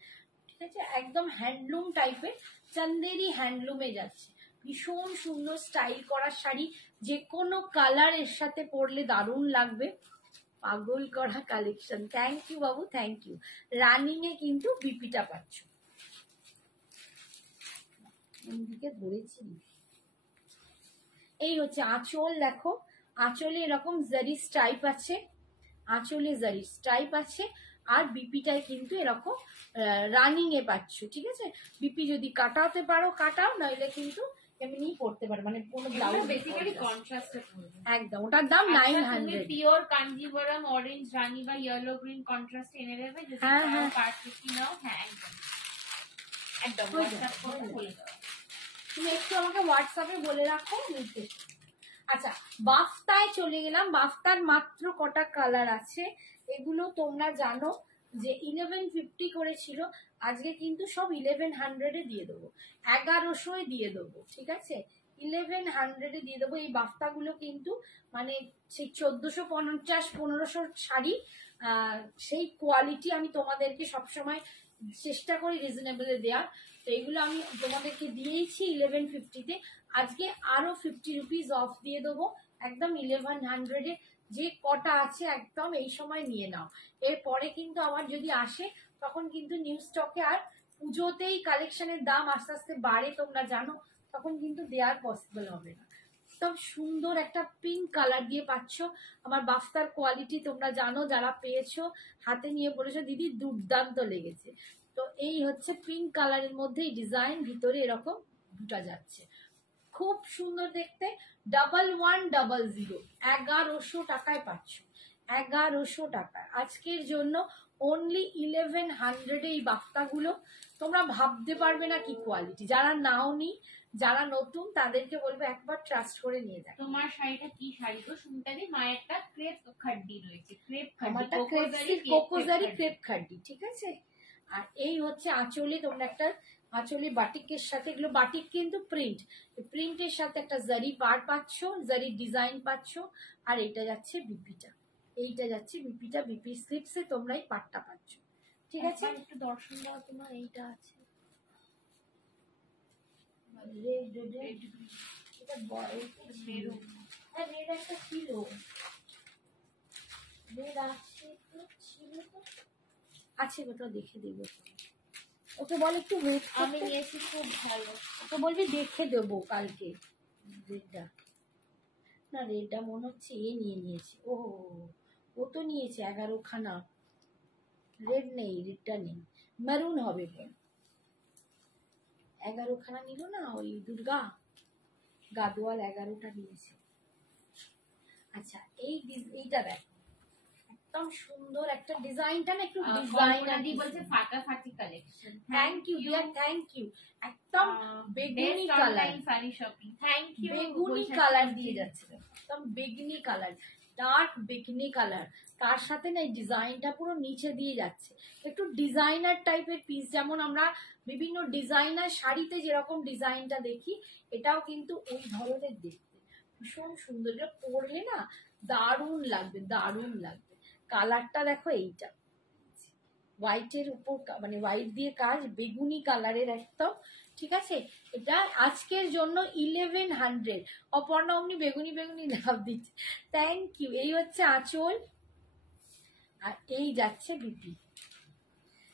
ঠিক আছে, একদম হ্যান্ডলুম টাইপের, চান্দেরি হ্যান্ডলুমে যাচ্ছে, ভীষণ সুন্দর স্টাইল করা শাড়ি, যে কোনো কালার এর সাথে পরলে দারুণ লাগবে। পাগল করা কালেকশন, থ্যাংক ইউ বাবু, থ্যাংক ইউ। রানিং এ কিন্তু বিপিটা পাচ্ছ, দিকে ধরেছি। এই হচ্ছে আঁচল, দেখো আঁচলে এরকম জারি স্ট্রাইপ আছে, আঁচলে জারি স্ট্রাইপ আছে, আর বিপিটাই কিন্তু এরকম রানিং এ পাচ্ছ। ঠিক আছে, বিপি যদি কাটাতে পারো কাটাও, নইলে কিন্তু এমনি পড়তে পারো, মানে কোনো ব্লাউজ বেসিক্যালি কন্ট্রাস্টে পড়বে একদম। ওটার দাম 900। পিওর কাঞ্জিভরম অরেঞ্জ রানী বা ইয়েলো গ্রিন কন্ট্রাস্ট এনে দেবে, যদি পার্ট 50 নাও। হ্যাঁ একদম একদম, হোয়াটসঅ্যাপ করে বলে দাও। তুমি একটু আমাকে হোয়াটসঅ্যাপে বলে রাখো নির্দেশ। আচ্ছা, বাফতায় চলে গেলাম। বাফতার মাত্র কটা কালার আছে, এগুলো তোমরা জানো যে 1150 করেছিল, আজকে কিন্তু সব 1100-এ দিয়ে দেবো, 1100-এ দিয়ে দেবো। ঠিক আছে, 1100-এ দিয়ে দেবো। এই বাফতাগুলো কিন্তু মানে সেই 1450-1500 শাড়ি, সেই কোয়ালিটি আমি তোমাদেরকে সবসময় চেষ্টা করি রিজনেবলে দেওয়ার। তো এগুলো আমি তোমাদেরকে দিয়েছি 1150-তে, আজকে আরো 50 রুপিস অফ দিয়ে দেবো, একদম 1100-এ যে কটা আছে একদম এই সময় নিয়ে নাও। এরপরে কিন্তু আবার যদি আসে তখন কিন্তু নিউ স্টকে, আর পুজোতেই কালেকশনের দাম আস্তে আস্তে বাড়ে তোমরা জানো, তখন কিন্তু দেওয়ার পসিবল হবে না। একদম সুন্দর একটা পিঙ্ক কালার দিয়ে পাচ্ছ। আমার বাফতার কোয়ালিটি তোমরা জানো, যারা পেয়েছো হাতে নিয়ে বলেছো দিদি দুর্দান্ত লেগেছে। তো এই হচ্ছে পিঙ্ক কালারের মধ্যে এই ডিজাইন, ভিতরে এরকম দুটা যাচ্ছে, খুব সুন্দর দেখতে, 1100, 1100 টাকায় পাচ্ছ, 1100 টাকা আজকের জন্য অনলি 1100 এই বাফতাগুলো। তোমরা ভাবতে পারবে না কি কোয়ালিটি। যারা নাওনি, যারা নতুন, তাদেরকে বলবো একবার ট্রাস্ট করে নিয়ে যাও। তোমার শাড়িটা কি শাড়ি গো সুমিতাদি? মায়েরটা ক্রেপ খাড্ডি রয়েছে, ক্রেপ আমারটা কোকোজারি ক্রেপ খাড্ডি, ঠিক আছে। আর এই হচ্ছে আঁচলে, তোমরা একটা আঁচলে বাটিকের সাথে, এগুলো বাটিক কিন্তু প্রিন্টের সাথে একটা জারি পার পাচ্ছ, জারি ডিজাইন পাচ্ছ। আর এটা যাচ্ছে বিপিটা, এইটা যাচ্ছে বিপিটা, বিপি স্লিপসে তোমরা এই পাটটা পাচ্ছ, ঠিক আছে। একটু দর্শন দাও, তোমার এইটা আছে রেড রেড, এটা মেরুন, হ্যাঁ রেড একটা ছিল, রেড আছে তো, ছিল তো, আছে কোথাও দেখে দেবো। ওকে বল একটু ওয়েট, আমি নিয়েছি খুব ভালো। ওকে বলবি দেখে দেবো কালকে রেডটা। না রেডটা মনে হচ্ছে এ নিয়ে নিয়েছে, ও তো নিয়েছে 11খানা। রেড নেই, রেডটা নেই, মেরুন হবে। 11খানা নিল না ওই দুর্গা গাদোয়াল, 11টা নিয়েছে। আচ্ছা এইটা দেখ, একদম সুন্দর একটা ডিজাইনটা না, একটু ডিজাইনার দি বলছে ফাটাফাটি collection. Thank you dear, thank you. একদম বেগুনি colour, sari shopping, thank you. বেগুনি কালার দিয়ে যাচ্ছে, একদম বেগুনি কালার, ডার্ক বেগুনি কালার। তার সাথে না এই ডিজাইনটা পুরো নিচে দিয়ে যাচ্ছে, একটু ডিজাইনার টাইপের পিস। যেমন আমরা বিভিন্ন ডিজাইনার শাড়িতে যেরকম ডিজাইনটা দেখি, এটাও কিন্তু ওই ধরনের দেখতে, ভীষণ সুন্দর। এটা পরলে না দারুণ লাগবে, দারুণ লাগবে। কালারটা দেখো, এইটা হোয়াইটের উপর, মানে হোয়াইট দিয়ে কাজ, বেগুনি কালারের একদম, ঠিক আছে। এটা আজকের জন্য 1100। অপর্ণা অমনি বেগুনি বেগুনি লাভ দিচ্ছে, থ্যাংক ইউ। এই হচ্ছে আঁচল, আর এই যাচ্ছে বিপি।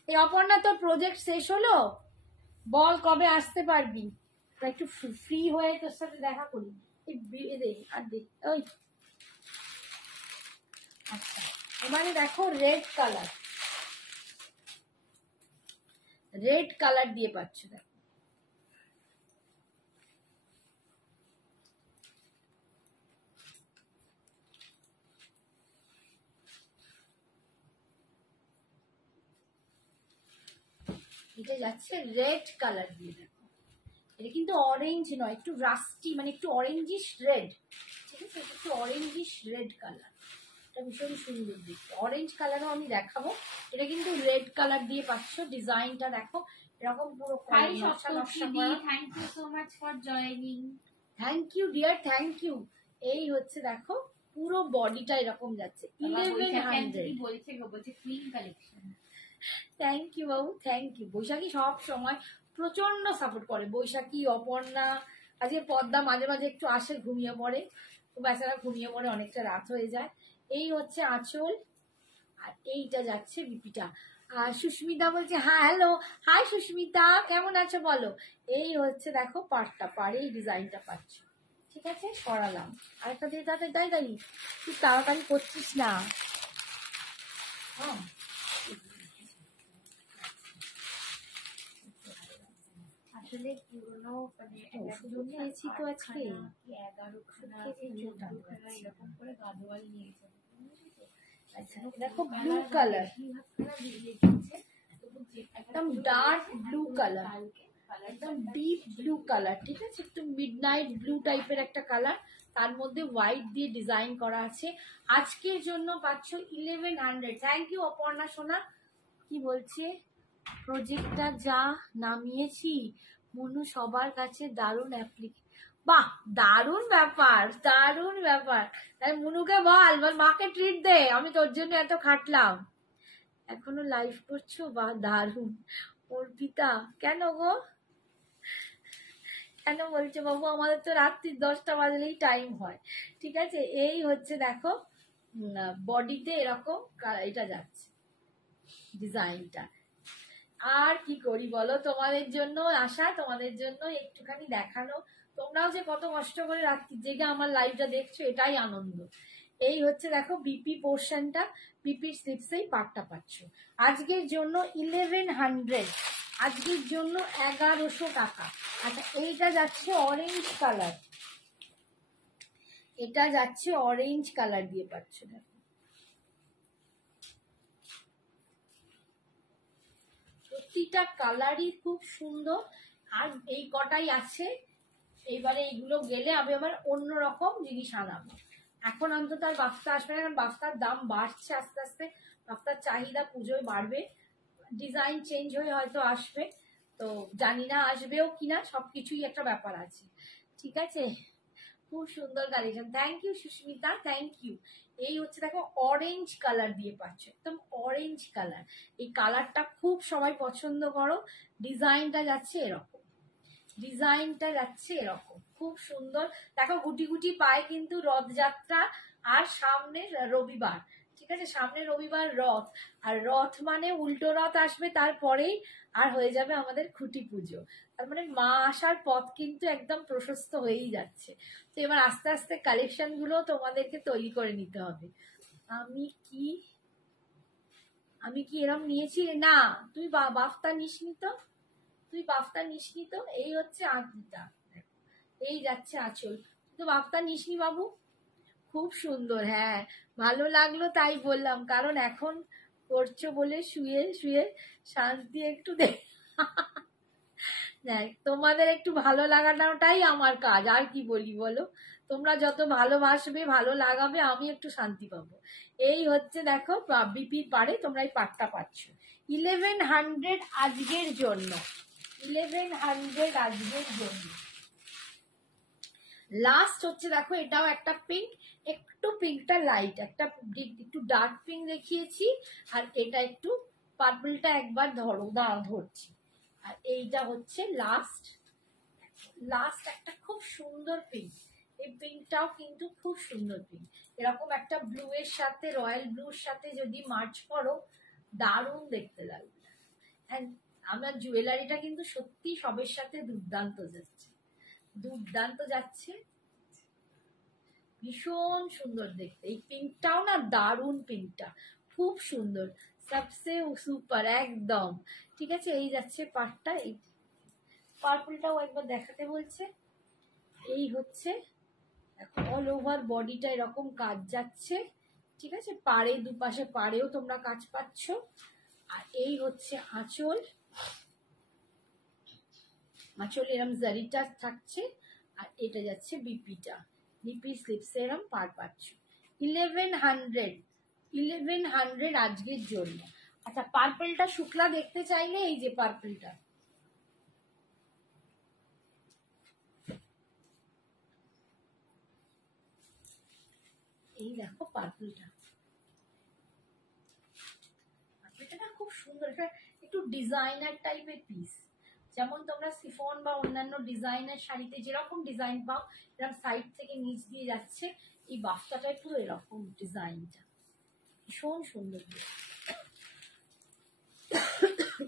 এই অপর্ণা, তোর প্রজেক্ট শেষ হলো? বল কবে আসতে পারবি, একটু ফ্রি হয়ে তোর সাথে দেখা করি। আর দেখ ওই, আচ্ছা এবারে দেখো রেড কালার, রেড কালার দিয়ে পাচ্ছ, দেখো এটা যাচ্ছে রেড কালার দিয়ে। দেখো এটা কিন্তু অরেঞ্জ নয়, একটু রাস্টি, মানে একটু অরেঞ্জিশ রেড, ঠিক আছে। একটু অরেঞ্জিশ রেড কালার, এটা ভীষণ সুন্দর দেখতে। অরেঞ্জ কালারও আমি দেখাবো, এটা কিন্তু রেড কালার দিয়ে পাচ্ছ। ডিজাইনটা দেখো এরকম পুরো নকশা নকশা করা। Thank you so much for joining. Thank you dear, thank you. এই হচ্ছে দেখো পুরো বডিটা এরকম যাচ্ছে 1100। বলছে গো, বলছে ক্লিন কালেকশন। থ্যাংক ইউ বাবু, থ্যাংক ইউ। বৈশাখী সব সময় প্রচন্ড সাপোর্ট করে, বৈশাখী, অপর্ণা, আজকে পদ্মা মাঝে মাঝে একটু আসে, ঘুমিয়ে পড়ে, তো বেচারা ঘুমিয়ে পড়ে, অনেকটা রাত হয়ে যায়। এই হচ্ছে আঁচল, আর এইটা যাচ্ছে বিপিটা। আর সুস্মিতা বলছে হ্যাঁ হ্যালো, হাই সুস্মিতা, কেমন আছো বলো। এই হচ্ছে দেখো পাড়টা, পাড়ে এই ডিজাইনটা পাচ্ছ, ঠিক আছে। সরালাম আরেকটা দিয়ে, তাড়াতাড়ি তুই তাড়াতাড়ি করছিস না। হ্যাঁ আসলে পুরনো মানে ওষুধ খেয়েছি তো আজকে, 11খানা 14খানা এরকম করে গাদোয়াল নিয়েছে। আচ্ছা দেখো ব্লু কালার, একদম ডার্ক ব্লু কালার, একদম ডিপ ব্লু কালার, ঠিক আছে। একটু মিডনাইট ব্লু টাইপের একটা কালার, তার মধ্যে হোয়াইট দিয়ে ডিজাইন করা আছে। আজকের জন্য পাচ্ছ 1100। থ্যাংক ইউ অপর্ণা সোনা। কি বলছে, প্রজেক্টটা যা নামিয়েছি মনু সবার কাছে দারুণ বাহ, দারুণ ব্যাপার, দারুণ ব্যাপার। তাই মনুকে বল মাকে ট্রিট দে, আমি তোর জন্য এত খাটলাম। এখনো লাইভ করছো, বা দারুণ। অর্পিতা, কেন গো, কেন বলছে বাবু, আমাদের তো রাত্রি 10টা বাজলেই টাইম হয়, ঠিক আছে। এই হচ্ছে দেখো বডিতে এরকম এটা যাচ্ছে ডিজাইনটা। আর কি করি বলো, তোমাদের জন্য আসা, তোমাদের জন্য একটুখানি দেখানো। তোমরাও যে কত কষ্ট করে রাত্রি জেগে আমার লাইভটা দেখছো, এটাই আনন্দ। এই হচ্ছে দেখো বিপি পোর্শনটা, বিপির স্লিপসেই পাটটা পাচ্ছ। আজকের জন্য 1100, আজকের জন্য 1100 টাকা। আচ্ছা এইটা যাচ্ছে অরেঞ্জ কালার, এটা যাচ্ছে অরেঞ্জ কালার দিয়ে পাচ্ছ। দেখো প্রতিটা কালারই খুব সুন্দর। আর এই কটাই আছে, এইবারে এইগুলো গেলে আমি আবার অন্যরকম জিনিস আনাবো। এখন অন্তত আর বাফতা আসবে না, কারণ বাফতার দাম বাড়ছে আস্তে আস্তে, বাফতার চাহিদা পুজোয় বাড়বে, ডিজাইন চেঞ্জ হয়ে হয়তো আসবে, তো জানি না আসবেও কিনা, সবকিছুই একটা ব্যাপার আছে। ঠিক আছে, খুব সুন্দর collection, thank you Susmita, thank you. এই হচ্ছে দেখো অরেঞ্জ কালার দিয়ে পাচ্ছ, একদম অরেঞ্জ কালার। এই কালারটা খুব সবাই পছন্দ করো। ডিজাইনটা যাচ্ছে এরকম, ডিজাইনটা যাচ্ছে এরকম, খুব সুন্দর। দেখো গুটি গুটি পায় কিন্তু রথযাত্রা, আর সামনে রবিবার, ঠিক আছে, সামনে রবিবার রথ, আর রথ মানে উল্টো রথ আসবে তারপরেই, আর হয়ে যাবে আমাদের খুঁটি পুজো। তার মানে মা আসার পথ কিন্তু একদম প্রশস্ত হয়েই যাচ্ছে। তো এবার আস্তে আস্তে কালেকশন গুলো তোমাদেরকে তৈরি করে নিতে হবে। আমি কি এরম নিয়েছি? না, তুই বাফতা নিসনি তো, তুই বাফতা নিসনি তো। এই হচ্ছে আঁচলটা, এই যাচ্ছে আঁচল, তো বাফতা নিসনি বাবু। খুব সুন্দর, হ্যাঁ ভালো লাগলো তাই বললাম, কারণ এখন করছো বলে শুয়ে শুয়ে শান্তি একটু দেখ। তোমাদের একটু ভালো লাগানোটাই আমার কাজ, আর কি বলি বলো। তোমরা যত ভালোবাসবে, ভালো লাগাবে, আমি একটু শান্তি পাবো। এই হচ্ছে দেখো বিপির পারে তোমরা এই পাটটা পাচ্ছ 1100 আজকের জন্য, 1100 আজকের জন্য। লাস্ট হচ্ছে দেখো এটাও একটা পিঙ্ক, একটু পিঙ্কটা লাইট, একটা একটু ডার্ক পিঙ্ক দেখিয়েছি, আর এটা একটু পার্পলটা একবার ধরছি। আর এইটা হচ্ছে লাস্ট একটা খুব সুন্দর পিঙ্ক। এই পিঙ্কটাও কিন্তু খুব সুন্দর পিঙ্ক, এরকম একটা ব্লু এর সাথে, রয়্যাল ব্লুর সাথে যদি মার্চ করো, দারুণ দেখতে লাগবে। আমার জুয়েলারিটা কিন্তু সত্যি সবের সাথে দুর্দান্ত যাচ্ছে, দুর্দান্ত যাচ্ছে, ভীষণ সুন্দর দেখতে। এই পিঙ্কটাও না দারুণ, পিঙ্কটা খুব সুন্দর, সবসে সুপার একদম। ঠিক আছে, এই যাচ্ছে পাটটা, এই পার্পলটাও একবার দেখাতে বলছে। এই হচ্ছে অল ওভার বডিটা এরকম কাজ যাচ্ছে, ঠিক আছে, পাড়ে দুপাশে পাড়েও তোমরা কাজ পাচ্ছ। আর এই হচ্ছে আঁচল, আঁচল এরম জারিটা থাকছে, আর এটা যাচ্ছে বিপিটা, বিপি স্লিপসে এরম পার পাচ্ছ। 1100 আজকের জন্য। আচ্ছা পার্পলটা শুক্লা দেখতে চাইলে এই যে পার্পলটা, এই দেখো পার্পলটা, পার্পলটা খুব সুন্দর, এটা একটু ডিজাইনার টাইপের পিস। যেমন তোমরা সিফন বা অন্যান্য ডিজাইনার শাড়িতে যেরকম ডিজাইন পাও, এরকম সাইড থেকে নিচ দিয়ে যাচ্ছে, এই বাফটাটায় পুরো এরকম ডিজাইনটা ভীষণ সুন্দর।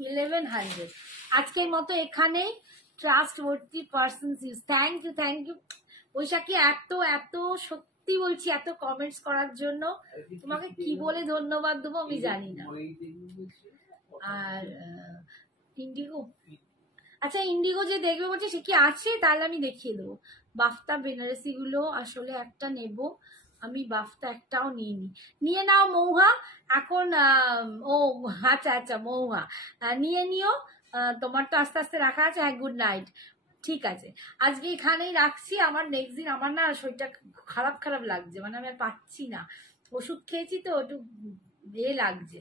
1100 আজকের মতো এখানেই। Trustworthy persons use, thank you Baishakhi, এত এত সত্যি বলছি, এত কমেন্টস করার জন্য তোমাকে কি বলে ধন্যবাদ দেবো আমি জানি না। আর ইন্ডিগো, আচ্ছা ইন্ডিগো যে দেখবে বলছে সে কি আছে, তাহলে আমি দেখিয়ে দেবো। বাফতা বেনারসি গুলো আসলে একটা নেব আমি, বাফতা একটাও নিইনি। নিয়ে নাও মৌহা এখন, ও আচ্ছা আচ্ছা মৌহা নিয়ে নিও, তোমার তো আস্তে আস্তে রাখা আছে। হ্যাঁ গুড নাইট, ঠিক আছে আজকে এখানেই রাখছি। আমার নেক্সট দিন আমার না শরীরটা খারাপ লাগছে, মানে আমি আর পাচ্ছি না, ওষুধ খেয়েছি তো একটু লাগছে,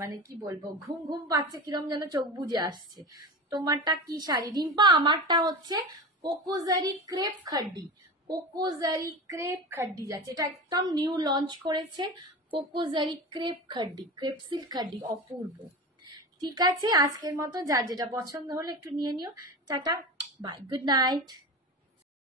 মানে কি বলবো, ঘুম ঘুম পাচ্ছে, কিরম যেন চোখ বুজে আসছে। তোমারটা কি শাড়ি রিম্পা? আমারটা হচ্ছে কোকোজারি ক্রেপ খাড্ডি, কোকোজারি ক্রেপ খাড্ডি যাচ্ছে, এটা একদম নিউ লঞ্চ করেছে কোকোজারি ক্রেপ খাড্ডি, ক্রেপ সিল্ক খাড্ডি, অপূর্ব। ঠিক আছে আজকের মতো যার যেটা পছন্দ হলে একটু নিয়ে নিও। Tata bye, good night.